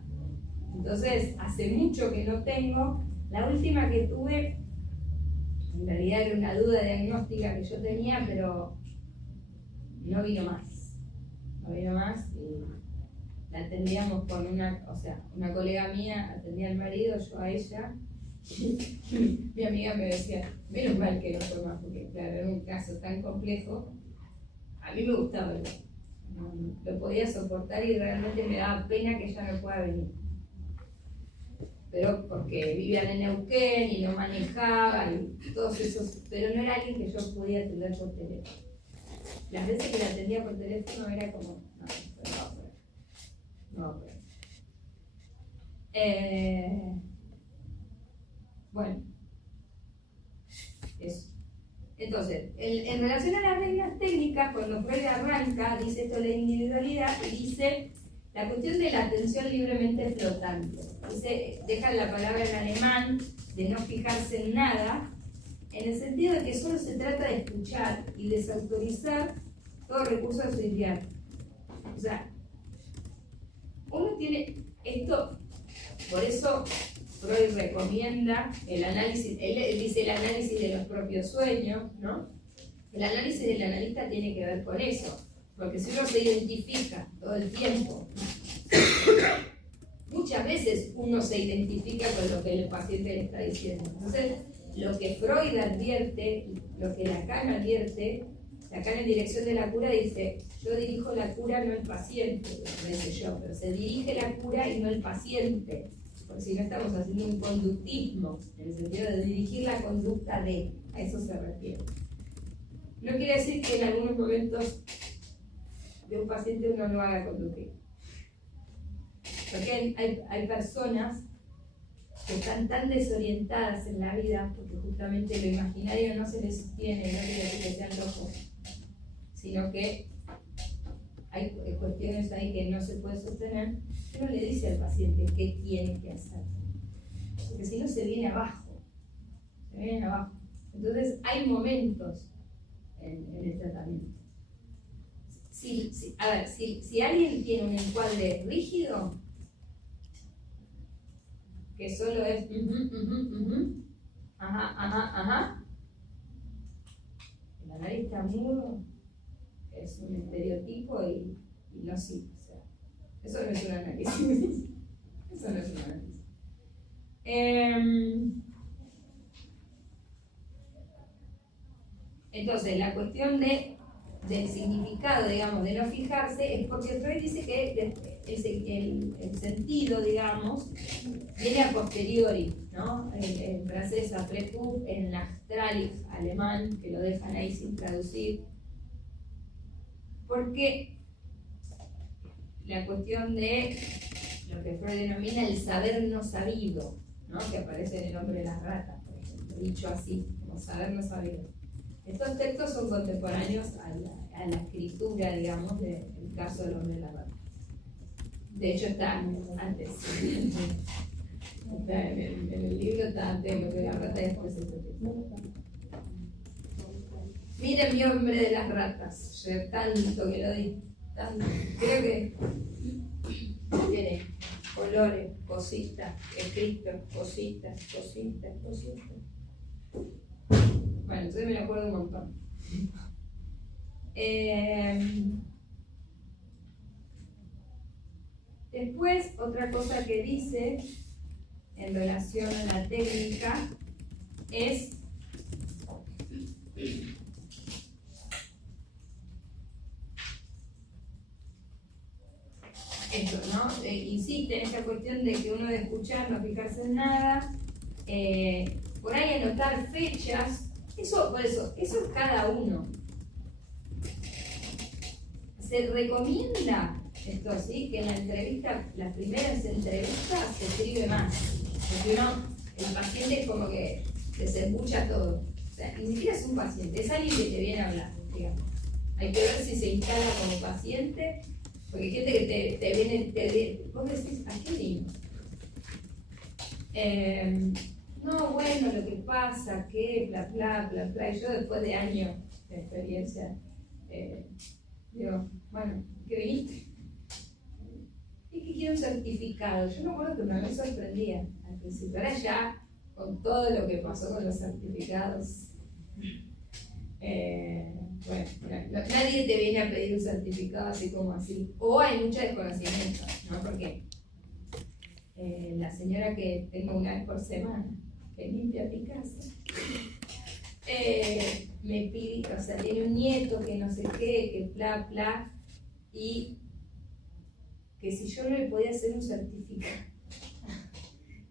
Entonces, hace mucho que no tengo. La última que tuve, en realidad era una duda diagnóstica que yo tenía, pero no vino más. No vino más y la atendíamos con una colega mía atendía al marido, yo a ella. Mi amiga me decía, menos mal que no fue más, porque claro, era un caso tan complejo. A mí me gustaba verlo. Lo podía soportar y realmente me daba pena que ella no pueda venir. Pero porque vivían en Neuquén y no manejaba y todos esos, pero no era alguien que yo podía atender por teléfono. Las veces que la atendía por teléfono era como, no. Bueno, eso. Entonces, en relación a las reglas técnicas, cuando Freud arranca, dice esto de la individualidad y dice la cuestión de la atención libremente flotante. Dice, deja la palabra en alemán de no fijarse en nada, en el sentido de que solo se trata de escuchar y desautorizar todo recurso auxiliar. O sea, uno tiene esto, por eso Freud recomienda el análisis, él dice el análisis de los propios sueños, ¿no? El análisis del analista tiene que ver con eso, porque si uno se identifica todo el tiempo, muchas veces uno se identifica con lo que el paciente le está diciendo. Entonces, lo que Freud advierte, lo que Lacan advierte, Lacan en dirección de la cura dice, yo dirijo la cura, no el paciente, no dice yo, pero se dirige la cura y no el paciente, porque si no estamos haciendo un conductismo, en el sentido de dirigir la conducta de, a eso se refiere. No quiere decir que en algunos momentos de un paciente uno no haga conducir. Porque hay personas que están tan desorientadas en la vida, porque justamente lo imaginario no se les sostiene, no quiere decir que sean locos, sino que hay cuestiones ahí que no se pueden sostener, uno le dice al paciente qué tiene que hacer. Porque si no se viene abajo. Se viene abajo. Entonces hay momentos en el tratamiento. Si alguien tiene un encuadre rígido, que solo es ajá, la nariz está mudo, es un estereotipo y no sirve. O sea, eso no es un análisis. Eso no es un análisis. Entonces, la cuestión del significado, digamos, de no fijarse, es porque Freud dice que el sentido, digamos, viene a posteriori, ¿no? En francés après coup, en nachträglich alemán, que lo dejan ahí sin traducir. Porque la cuestión de lo que Freud denomina el saber no sabido, ¿no? Que aparece en El hombre de las ratas, por ejemplo, dicho así, como saber no sabido. Estos textos son contemporáneos a la escritura, digamos, del caso del hombre de las ratas. De hecho, está antes. Está en el libro está antes de lo que la rata y después el texto. Miren mi hombre de las ratas, yo tanto que lo di, tanto. Creo que tiene colores, cositas, escritos, cositas. Bueno, entonces me lo acuerdo un montón. Después, otra cosa que dice en relación a la técnica es esto, ¿no? Insiste en esta cuestión de que uno debe escuchar, no fijarse en nada, por ahí anotar fechas, eso es cada uno. Se recomienda esto, ¿sí? Que en la entrevista, las primeras entrevistas se escribe más, porque uno, el paciente es como que desembucha todo. O sea, ni siquiera es un paciente, es alguien que te viene a hablar, digamos. Hay que ver si se instala como paciente, porque hay gente que te viene, vos decís, ¿a qué vino? No, bueno, lo que pasa, que bla, y yo después de años de experiencia, digo, bueno, ¿qué viniste? Es que quiero un certificado. Yo me acuerdo que me sorprendía al principio, ahora ya, con todo lo que pasó con los certificados, nadie te viene a pedir un certificado así como así, o hay mucho desconocimiento, ¿no? Porque la señora que tengo una vez por semana, que limpia mi casa, me pide, o sea, tiene un nieto que no sé qué, que bla, y que si yo no le podía hacer un certificado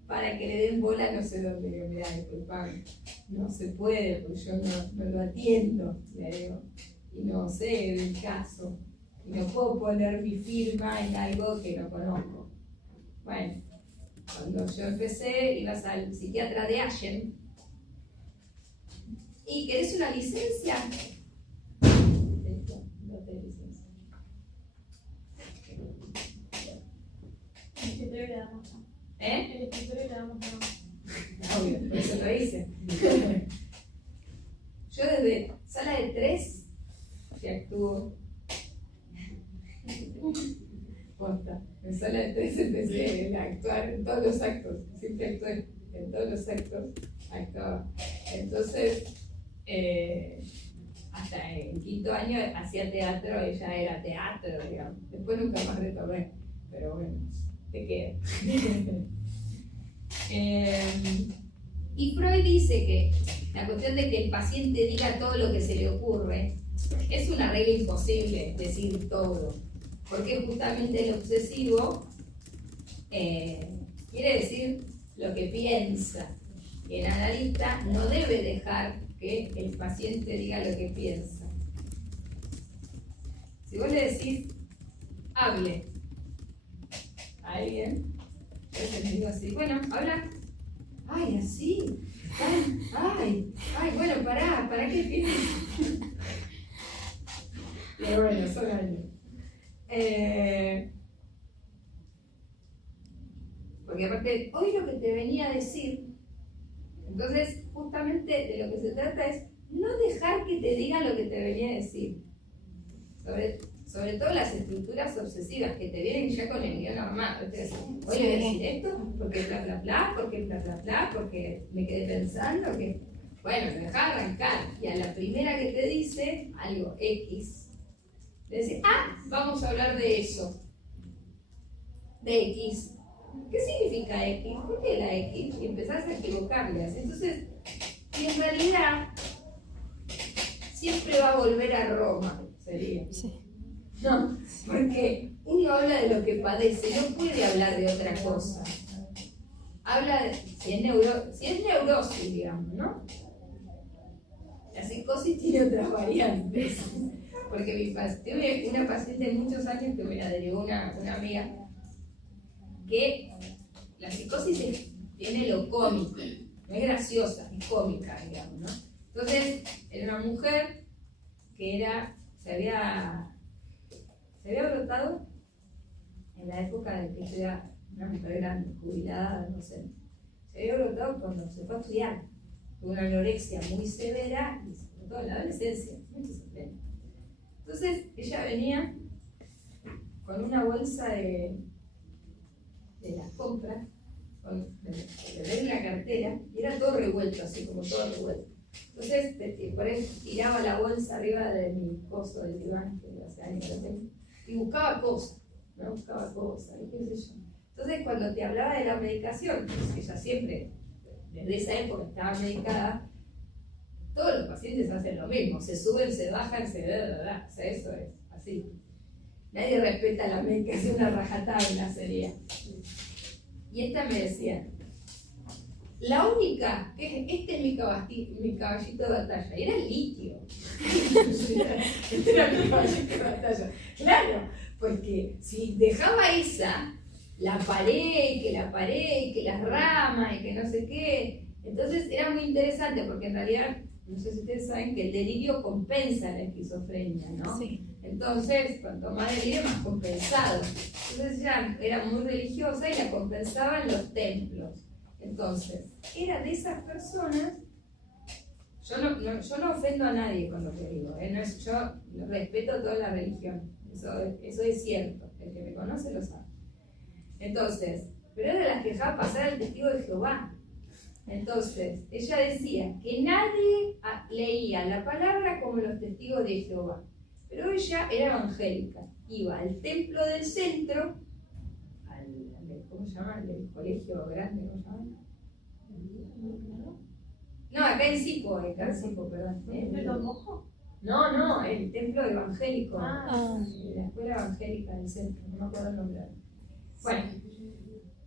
para que le den bola, no sé dónde, digo, mira, disculpame, no se puede, porque yo no lo atiendo, le digo, y no sé del caso, y no puedo poner mi firma en algo que no conozco. Bueno, cuando yo empecé, ibas al psiquiatra de Allen, ¿y querés una licencia? No tenés licencia. El escritorio le damos no. El escritorio le damos no. Obvio, por eso lo hice. Yo desde sala de 3 que actúo. Posta. En sala de 3 empecé a actuar en todos los actos. Siempre actué en todos los actos. Actuaba. Entonces, hasta en quinto año hacía teatro y ya era teatro, digamos. Después nunca más retomé. Pero bueno, te queda. Y Freud dice que la cuestión de que el paciente diga todo lo que se le ocurre es una regla imposible, decir todo, porque justamente el obsesivo quiere decir lo que piensa, y el analista no debe dejar que el paciente diga lo que piensa. Si vos le decís, hable a alguien, yo le digo así, bueno, habla. Ay, así. Ay, bueno, ¿para qué tienes? Pero bueno, son años. Porque aparte, hoy lo que te venía a decir, entonces justamente de lo que se trata es no dejar que te digan lo que te venía a decir. Sobre todo las estructuras obsesivas que te vienen ya con el guión armado. Voy a decir esto, porque bla bla bla, porque bla bla bla, porque me quedé pensando que. Bueno, te dejas arrancar. Y a la primera que te dice algo X, le decís, vamos a hablar de eso. De X. ¿Qué significa X? ¿Por qué la X? Y empezás a equivocarle. Entonces, y en realidad, siempre va a volver a Roma, sería. Sí. No, porque uno habla de lo que padece, no puede hablar de otra cosa. Habla de, si es neurosis, digamos, ¿no? La psicosis tiene otras variantes. Porque tuve una paciente de muchos años que me la derivó una amiga, que la psicosis tiene lo cómico, no es graciosa, es cómica, digamos, ¿no? Entonces, era una mujer que se había brotado en la época de que yo era una mujer grande, jubilada, no sé. Se había brotado cuando se fue a estudiar. Tuvo una anorexia muy severa y se brotó en la adolescencia, mucho severa. Entonces, ella venía con una bolsa de las compras, de la cartera, y era todo revuelto, así como todo revuelto. Entonces, por ahí tiraba la bolsa arriba de mi coso del diván, que hace años que lo tengo, y buscaba cosas, ¿no? Buscaba cosas, y qué sé yo. Entonces, cuando te hablaba de la medicación, pues ella siempre, desde esa época estaba medicada, todos los pacientes hacen lo mismo, se suben, se bajan, o sea, eso es así. Nadie respeta la medicación a rajatabla, sería. Y esta me decía, la única, este es mi caballito de batalla, era el litio. Este era mi caballito de batalla. Claro, porque si dejaba esa, la pared, que las ramas, y que no sé qué, entonces era muy interesante, porque en realidad, no sé si ustedes saben que el delirio compensa la esquizofrenia, ¿no? Sí. Entonces, cuanto más delirio, más compensado. Entonces ella era muy religiosa y la compensaba en los templos. Entonces, era de esas personas. Yo no ofendo a nadie con lo que digo, yo respeto toda la religión, eso es cierto, el que me conoce lo sabe. Entonces, pero era de las que dejaba pasar el testigo de Jehová. Entonces, ella decía que nadie leía la palabra como los testigos de Jehová, pero ella era evangélica, iba al templo del centro, ¿cómo se llama? El colegio grande, ¿cómo se llama? No, acá en Sipo, perdón. ¿El Don Mojo? No, el templo evangélico, la escuela evangélica del centro, no me acuerdo el nombre. Bueno,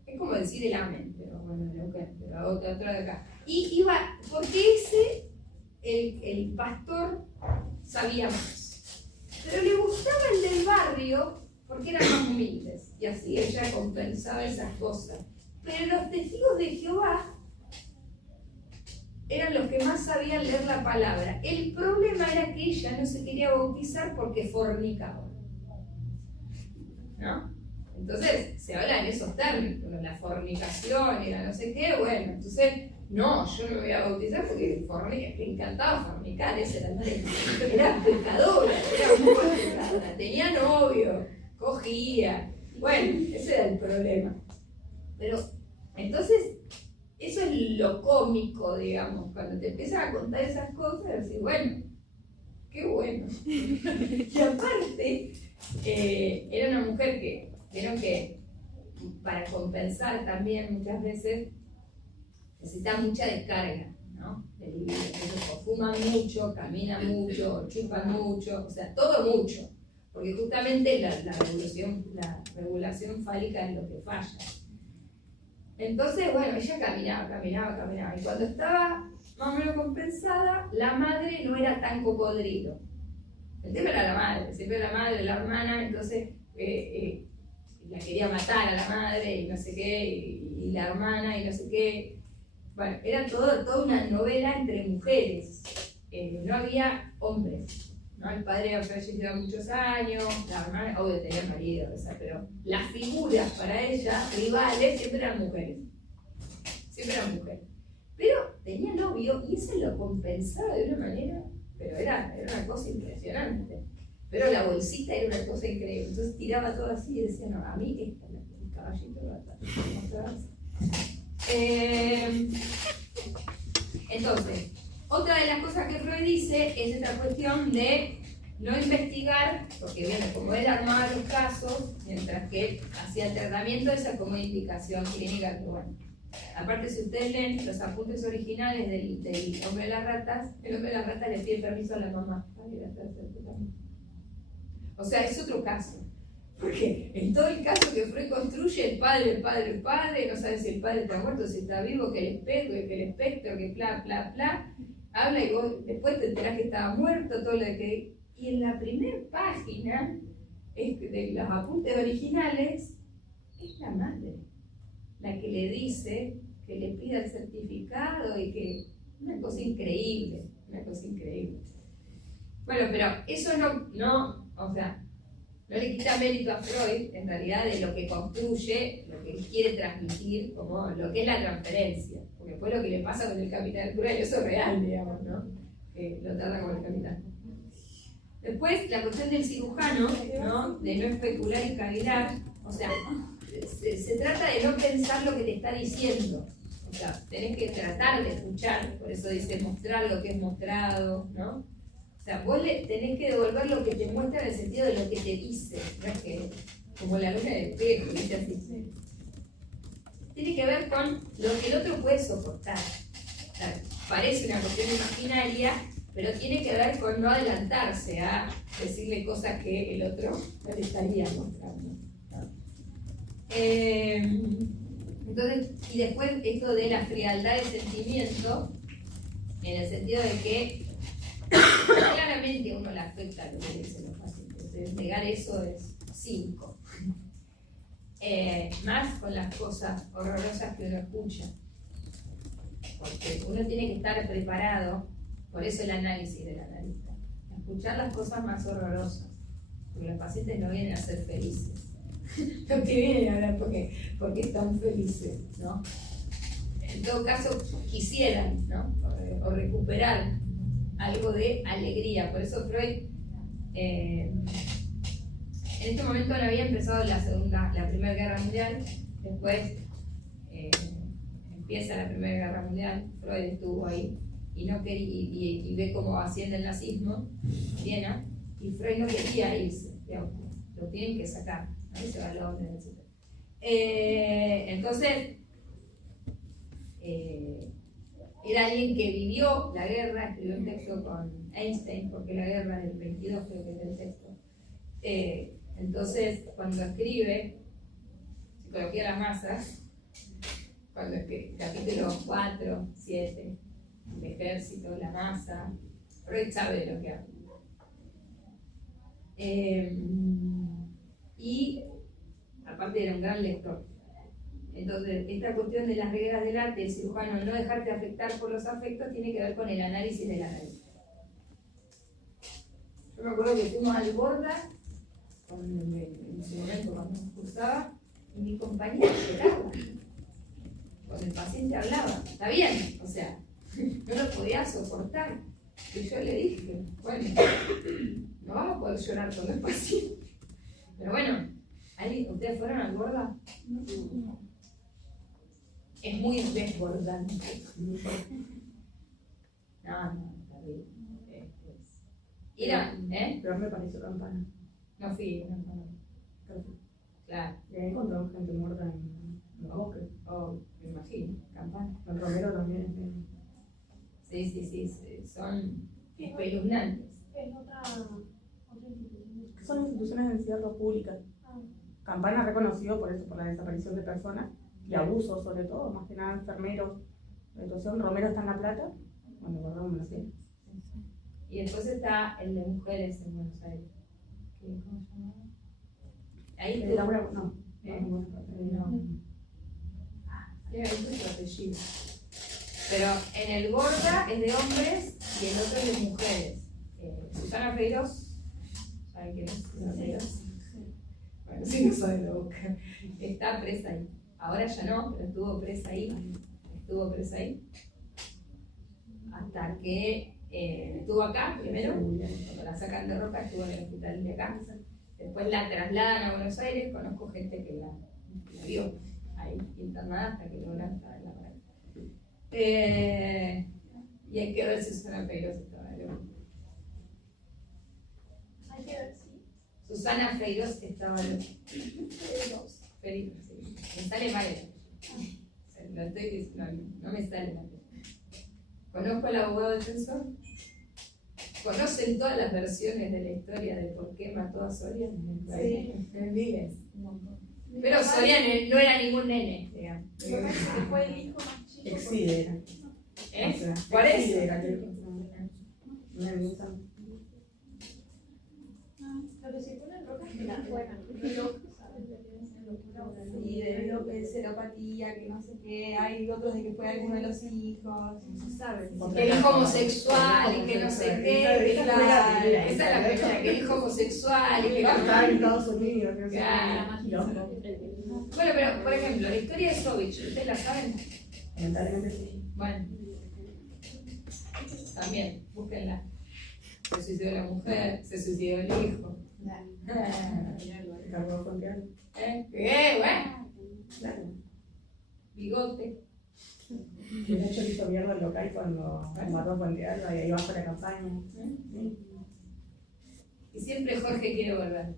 es como decir el amén, pero bueno, pero otro de acá. Y iba, porque el pastor sabía más, pero le gustaba el del barrio porque eran más humildes, y así ella compensaba esas cosas. Pero los testigos de Jehová eran los que más sabían leer la palabra. El problema era que ella no se quería bautizar porque fornicaba, ¿no? Entonces se habla en esos términos, la fornicación y la no sé qué, bueno, entonces no, yo no me voy a bautizar porque le encantaba fornicar, ese era el tema. Era pecadora, era muy pecadora, tenía novio, cogía, bueno, ese era el problema. Pero entonces eso es lo cómico, digamos, cuando te empiezan a contar esas cosas, decir, bueno, qué bueno. Y aparte, era una mujer que, vieron que para compensar también muchas veces, necesita mucha descarga, ¿no? De libido. Entonces, o fuman mucho, caminan mucho, chupan mucho, o sea, todo mucho. Porque justamente la regulación fálica es lo que falla. Entonces, bueno, ella caminaba. Y cuando estaba más o menos compensada, la madre no era tan cocodrilo. El tema era la madre, siempre la madre, la hermana, entonces la quería matar a la madre y no sé qué, y la hermana y no sé qué. Bueno, era toda una novela entre mujeres, no había hombres, ¿no? El padre había fallecido muchos años, la hermana, obvio tenía marido, o sea, pero las figuras para ella, rivales, siempre eran mujeres. Pero tenía novio y eso lo compensaba de una manera, pero era una cosa impresionante. Pero la bolsita era una cosa increíble, entonces tiraba todo así y decía, no, a mí esta, el caballito va a estar. Entonces, otra de las cosas que Freud dice es esta cuestión de no investigar, porque bueno, como él armaba los casos, mientras que él hacía el tratamiento, esa como una indicación clínica que bueno. Aparte, si ustedes leen los apuntes originales del hombre de las ratas, el hombre de las ratas le pide permiso a la mamá para ir a hacerse el tratamiento. O sea, es otro caso. Porque en todo el caso que Freud construye, el padre, no sabe si el padre está muerto, si está vivo, que el espejo, que el espectro, que bla, habla y vos después te enterás que estaba muerto, todo lo de que... Y en la primera página de los apuntes originales, es la madre la que le dice que le pida el certificado y que... Una cosa increíble. Bueno, pero eso no le quita mérito a Freud, en realidad, de lo que construye, lo que quiere transmitir, como lo que es la transferencia. Porque después lo que le pasa con el capital cruel, eso es real, digamos, ¿no? Lo trata con el capital. Después, la cuestión del cirujano, ¿no? De no especular y cavilar, o sea, se trata de no pensar lo que te está diciendo. O sea, tenés que tratar de escuchar, por eso dice mostrar lo que es mostrado, ¿no? O sea, vos le tenés que devolver lo que te muestra en el sentido de lo que te dice, no es que, como la luna del espejo, ¿viste? Así. Tiene que ver con lo que el otro puede soportar. O sea, parece una cuestión imaginaria, pero tiene que ver con no adelantarse a decirle cosas que el otro no le estaría mostrando. Entonces, y después esto de la frialdad de sentimiento, en el sentido de que claramente a uno le afecta lo que dicen los pacientes. Entonces, negar eso es 5. Más con las cosas horrorosas que uno escucha. Porque uno tiene que estar preparado, por eso el análisis del analista, a escuchar las cosas más horrorosas. Porque los pacientes no vienen a ser felices. No te vienen a hablar porque están felices, ¿no? En todo caso, quisieran, ¿no? O recuperar algo de alegría. Por eso Freud, en este momento no había empezado la Primera Guerra Mundial, después empieza la Primera Guerra Mundial, Freud estuvo ahí y no quería, y ve cómo asciende el nazismo, Viena, y Freud no quería irse, digamos, lo tienen que sacar, ¿no? Se va a Londres, etc. Entonces, era alguien que vivió la guerra, escribió un texto con Einstein, porque la guerra del 22 creo que es el texto. Entonces, cuando escribe Psicología de las Masas, cuando escribe capítulo 4, 7, el ejército, la masa, Freud sabe de lo que habla. Y aparte era un gran lector. Entonces, esta cuestión de las reglas del arte, el cirujano no dejarte afectar por los afectos, tiene que ver con el análisis del análisis. Yo me acuerdo que fuimos al Borda, en ese momento cuando nos cursaba, y mi compañera lloraba. Cuando el paciente hablaba, está bien, o sea, no lo podía soportar. Y yo le dije, bueno, no vamos a poder llorar con el paciente. Pero bueno, ¿ustedes fueron al Borda? No. Es muy desbordante. No, está bien. Pero me pareció campana. No fui, no. Claro. Y ahí encontramos gente muerta en los bosques. me imagino, Campana. El romero también. Sí, son espeluznantes. Es otra institución. Son instituciones en cierre públicas. Ah, Campana reconocido por eso, por la desaparición de personas y abusos sobre todo, más que nada enfermeros. La situación Romero está en La Plata, bueno, guardamos no sé. Y después está el de mujeres en Buenos Aires. ¿Cómo se llama? Ahí tú. Laura, no. No. Ahí tu apellido. Pero en el Gorda es de hombres y el otro es de mujeres. Susana Feiros, ¿saben quién es Susana Feiros? Bueno, sí, no saben la boca. Está presa ahí. Ahora ya no, pero estuvo presa ahí. Hasta que estuvo acá primero, cuando la sacan de Roca estuvo en el hospital de acá. Después la trasladan a Buenos Aires, conozco gente que la vio ahí internada hasta que logran traerla para acá. Y hay que ver si Susana Feiros estaba loca. hay que ver si. Susana Feiros estaba loca. Feiros, sí. Me sale mal. Lo estoy diciendo, no me sale mal. Conozco al abogado defensor. ¿Conocen todas las versiones de la historia de por qué mató a Soria? Sí. Pero Soria no era ningún nene, digamos. Me parece que fue el hijo más chico. Exide era. ¿Eh? ¿Por eso? Exide era aquel. Una misa. Lo que se pone en Roca es que la juegan. Y de lo que es seropatía, que no sé qué, hay otros de que fue alguno de los hijos, no se sabe. Que el hijo homosexual y que no sé qué. Esa es la primera, que el hijo homosexual y que Estaba en Estados Unidos. No sé. Claro. Bueno, pero por ejemplo, la historia de Sovich, ¿ustedes la saben? Lamentablemente sí. Bueno, también, búsquenla. Se suicidó la mujer, se suicidó el hijo. Carlos Conteal. Bueno, Claro. bigote. De hecho, hizo mierda el local cuando mató a Fuente Alba y ahí bajó la campaña. Sí. Y siempre Jorge quiere volver.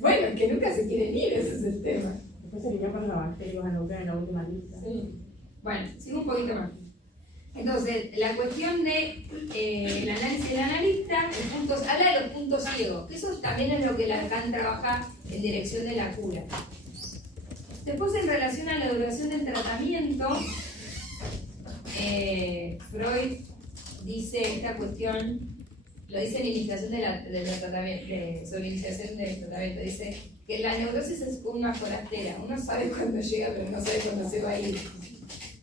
Bueno, es que nunca se quieren ir, ese es el tema. Después se alineó con los evangelios a Neuquén en la última lista. Sí. Bueno, sigo un poquito más. Entonces, la cuestión de el análisis del analista, habla de los puntos ciegos, que eso también es lo que Lacan trabaja en dirección de la cura. Después, en relación a la duración del tratamiento, Freud dice esta cuestión, lo dice en iniciación sobre iniciación del tratamiento, dice que la neurosis es como una forastera, uno sabe cuándo llega pero no sabe cuándo se va a ir,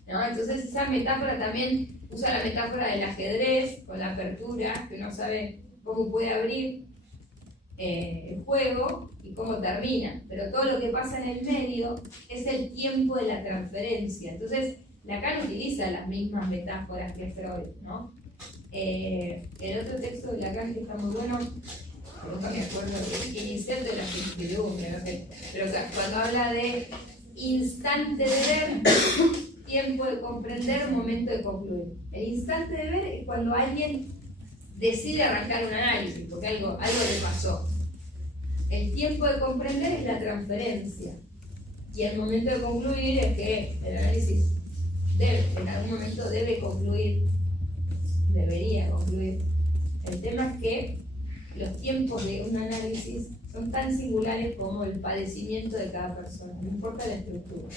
¿no? Entonces esa metáfora también usa la metáfora del ajedrez con la apertura, que uno sabe cómo puede abrir el juego y cómo termina, pero todo lo que pasa en el medio es el tiempo de la transferencia. Entonces Lacan utiliza las mismas metáforas que Freud, ¿no? El otro texto de Lacan que está muy bueno, nunca me acuerdo, inicial de la incertidumbre, no sé, pero o sea, cuando habla de instante de ver, tiempo de comprender, momento de concluir. El instante de ver es cuando alguien decide arrancar un análisis, porque algo le pasó. El tiempo de comprender es la transferencia. Y el momento de concluir es que el análisis en algún momento debe concluir, debería concluir. El tema es que los tiempos de un análisis son tan singulares como el padecimiento de cada persona, no importa la estructura,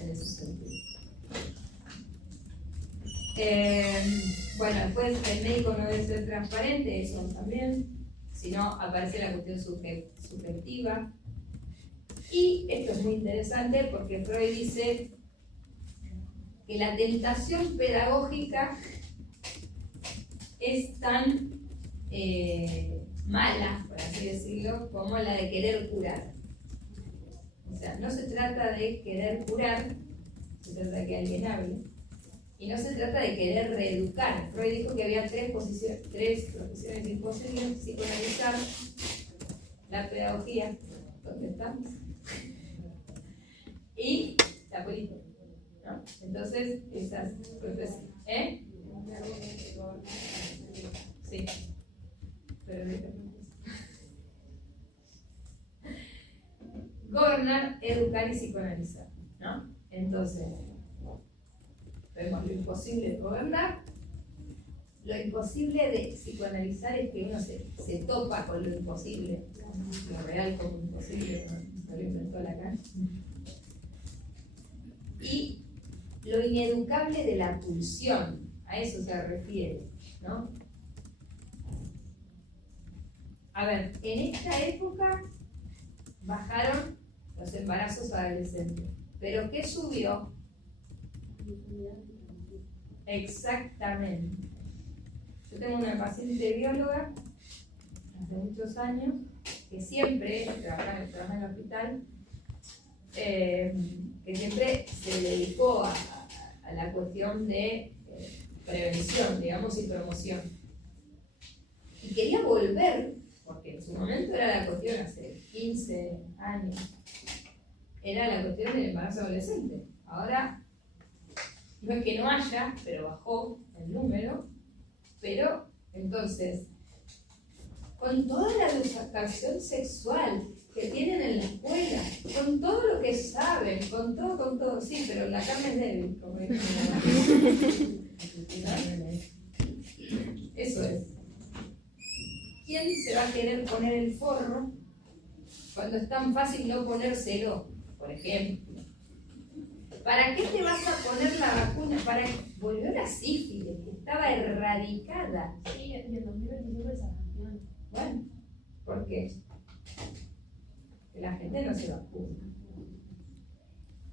en ese sentido. Bueno, después el médico no debe ser transparente, eso también, si no aparece la cuestión subjetiva. Y esto es muy interesante porque Freud dice que la tentación pedagógica es tan mala, por así decirlo, como la de querer curar. O sea, no se trata de querer curar, se trata de que alguien hable, y no se trata de querer reeducar. Freud dijo que había tres profesiones imposibles: psicoanalizar, la pedagogía, ¿dónde estamos? Y la política, ¿no? Entonces, esas profesiones, sí, pero gobernar, educar y psicoanalizar, ¿no? Entonces, vemos lo imposible de gobernar. Lo imposible de psicoanalizar es que uno se topa con lo imposible, lo real como imposible, no lo inventó Lacan. Y lo ineducable de la pulsión, a eso se refiere, ¿no? A ver, en esta época bajaron los embarazos adolescentes, pero ¿qué subió? Exactamente. Yo tengo una paciente bióloga hace muchos años que siempre trabaja en el hospital, que siempre se dedicó a la cuestión de prevención, digamos, y promoción. Y quería volver, porque en su momento era la cuestión, hace 15 años, era la cuestión del embarazo adolescente. Ahora, no es que no haya, pero bajó el número. Pero, entonces, con toda la educación sexual que tienen en la escuela, con todo lo que saben, con todo, sí, pero la carne es débil, como dicen. Eso es. ¿Quién se va a querer poner el forro cuando es tan fácil no ponérselo, por ejemplo? ¿Para qué te vas a poner la vacuna? Para volver a sífilis, que estaba erradicada. Sí, y en 2021 esa campeón. Bueno, ¿por qué? Que la gente no se vacuna.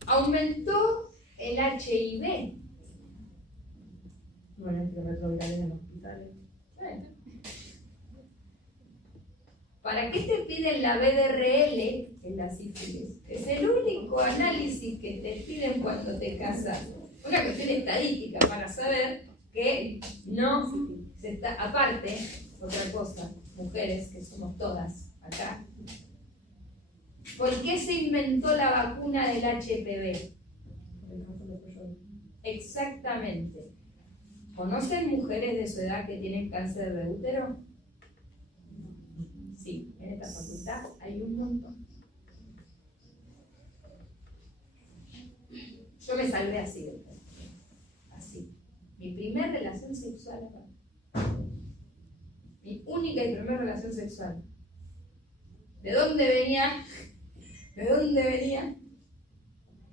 Aumentó el HIV. Bueno, antirretrovirales en hospitales. Bueno. ¿Para qué te piden la BDRL en la sífilis? Es el único análisis que te piden cuando te casas. Una cuestión estadística para saber que no se está. Aparte, otra cosa, mujeres, que somos todas acá. ¿Por qué se inventó la vacuna del HPV? Exactamente. ¿Conocen mujeres de su edad que tienen cáncer de útero? Sí, en esta facultad hay un montón. Yo me salvé así. Así. Mi primer relación sexual acá. Mi única y primera relación sexual. ¿De dónde venía? ¿De dónde venía?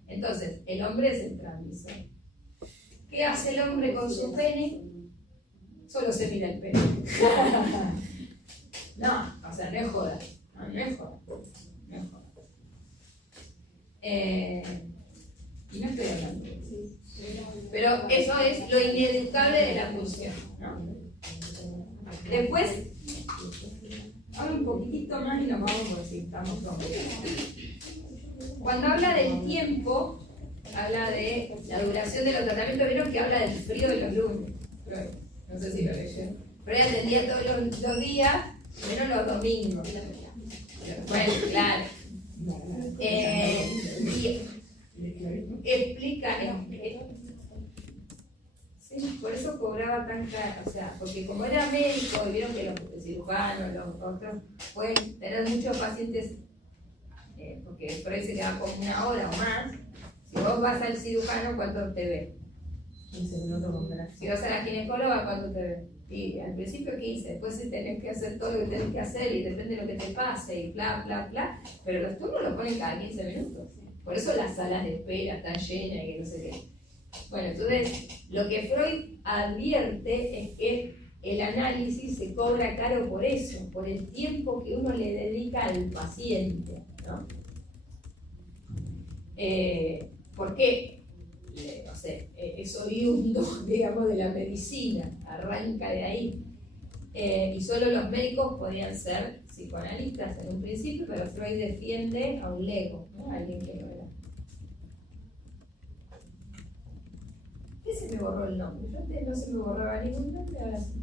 Entonces, el hombre es el transmisor. ¿Qué hace el hombre con su pene? Solo se mira el pene. No, o sea, no es joda. No es joda. No es joda. Y no estoy hablando de eso. Pero eso es lo ineducable de la pulsión, ¿no? Después, habla un poquitito más y nos vamos porque si estamos todos. Cuando habla del tiempo, habla de la duración de los tratamientos. Vieron que habla del frío de los lunes. No sé si lo leyeron. Pero ella atendía todos los días, menos los domingos. Bueno, claro. Y explica. Sí, por eso cobraba tan caro. O sea, porque como era médico, y vieron que los cirujanos, los otros, pueden tener muchos pacientes, porque Freud se queda como 1 hora o más. Si vos vas al cirujano, ¿cuánto te ve? 15 minutos con gracia. Si vas a la ginecóloga, ¿cuánto te ve? Y al principio 15, después tenés que hacer todo lo que tenés que hacer y depende de lo que te pase y bla, bla, bla. Pero los turnos los ponen cada 15 minutos. Por eso las salas de espera están llenas y que no sé qué. Bueno, entonces, lo que Freud advierte es que el análisis se cobra caro por eso, por el tiempo que uno le dedica al paciente, ¿no? Porque, no sé, es oriundo, digamos, de la medicina, arranca de ahí. Y solo los médicos podían ser psicoanalistas en un principio, pero Freud defiende a un lego, ¿no? A alguien que no era. ¿Qué se me borró el nombre? Yo antes no se me borraba ningún nombre, ahora sí.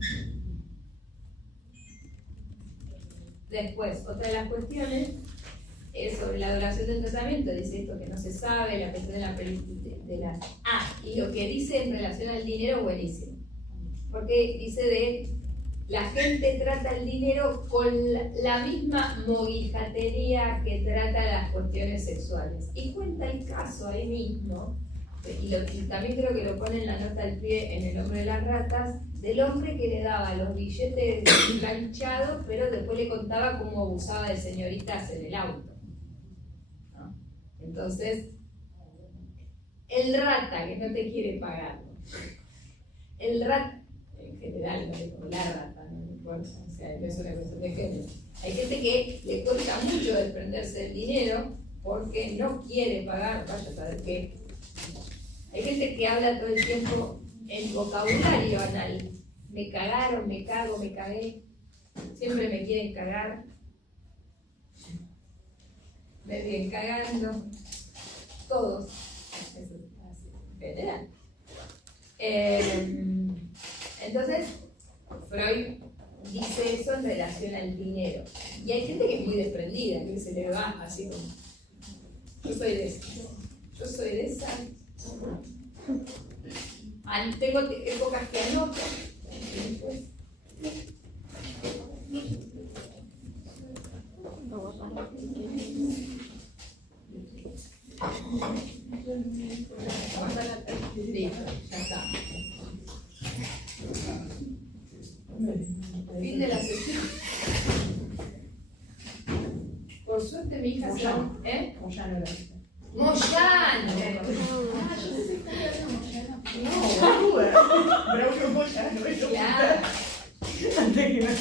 Después, otra de las cuestiones es sobre la duración del tratamiento. Dice esto que no se sabe, la cuestión de la... Ah, y lo que dice en relación al dinero, buenísimo. Porque dice de la gente trata el dinero con la misma moguijatería que trata las cuestiones sexuales. Y cuenta el caso ahí mismo, y también creo que lo pone en la nota al pie en El hombre de las ratas, del hombre que le daba los billetes planchados, pero después le contaba cómo abusaba de señoritas en el auto, ¿no? Entonces, el rata que no te quiere pagar, el rata, en general, no es como la rata, no importa, o sea, no es una cuestión de género. Hay gente que le cuesta mucho desprenderse del dinero porque no quiere pagar, vaya a saber qué. Hay gente que habla todo el tiempo en vocabulario anal. Me cagaron, me cago, me cagué. Siempre me quieren cagar. Me vienen cagando. Todos. Eso es así, en general. Entonces, Freud dice eso en relación al dinero. Y hay gente que es muy desprendida, que se le va así como. Yo soy de esa. Yo soy de esa. Tengo épocas que anoto. Listo, ya está. Fin de la sesión. Por suerte mi hija se va. Moyano era ese. ¡Moyano! No, boluda. Braulio Moyano. Claro. Antes que nada.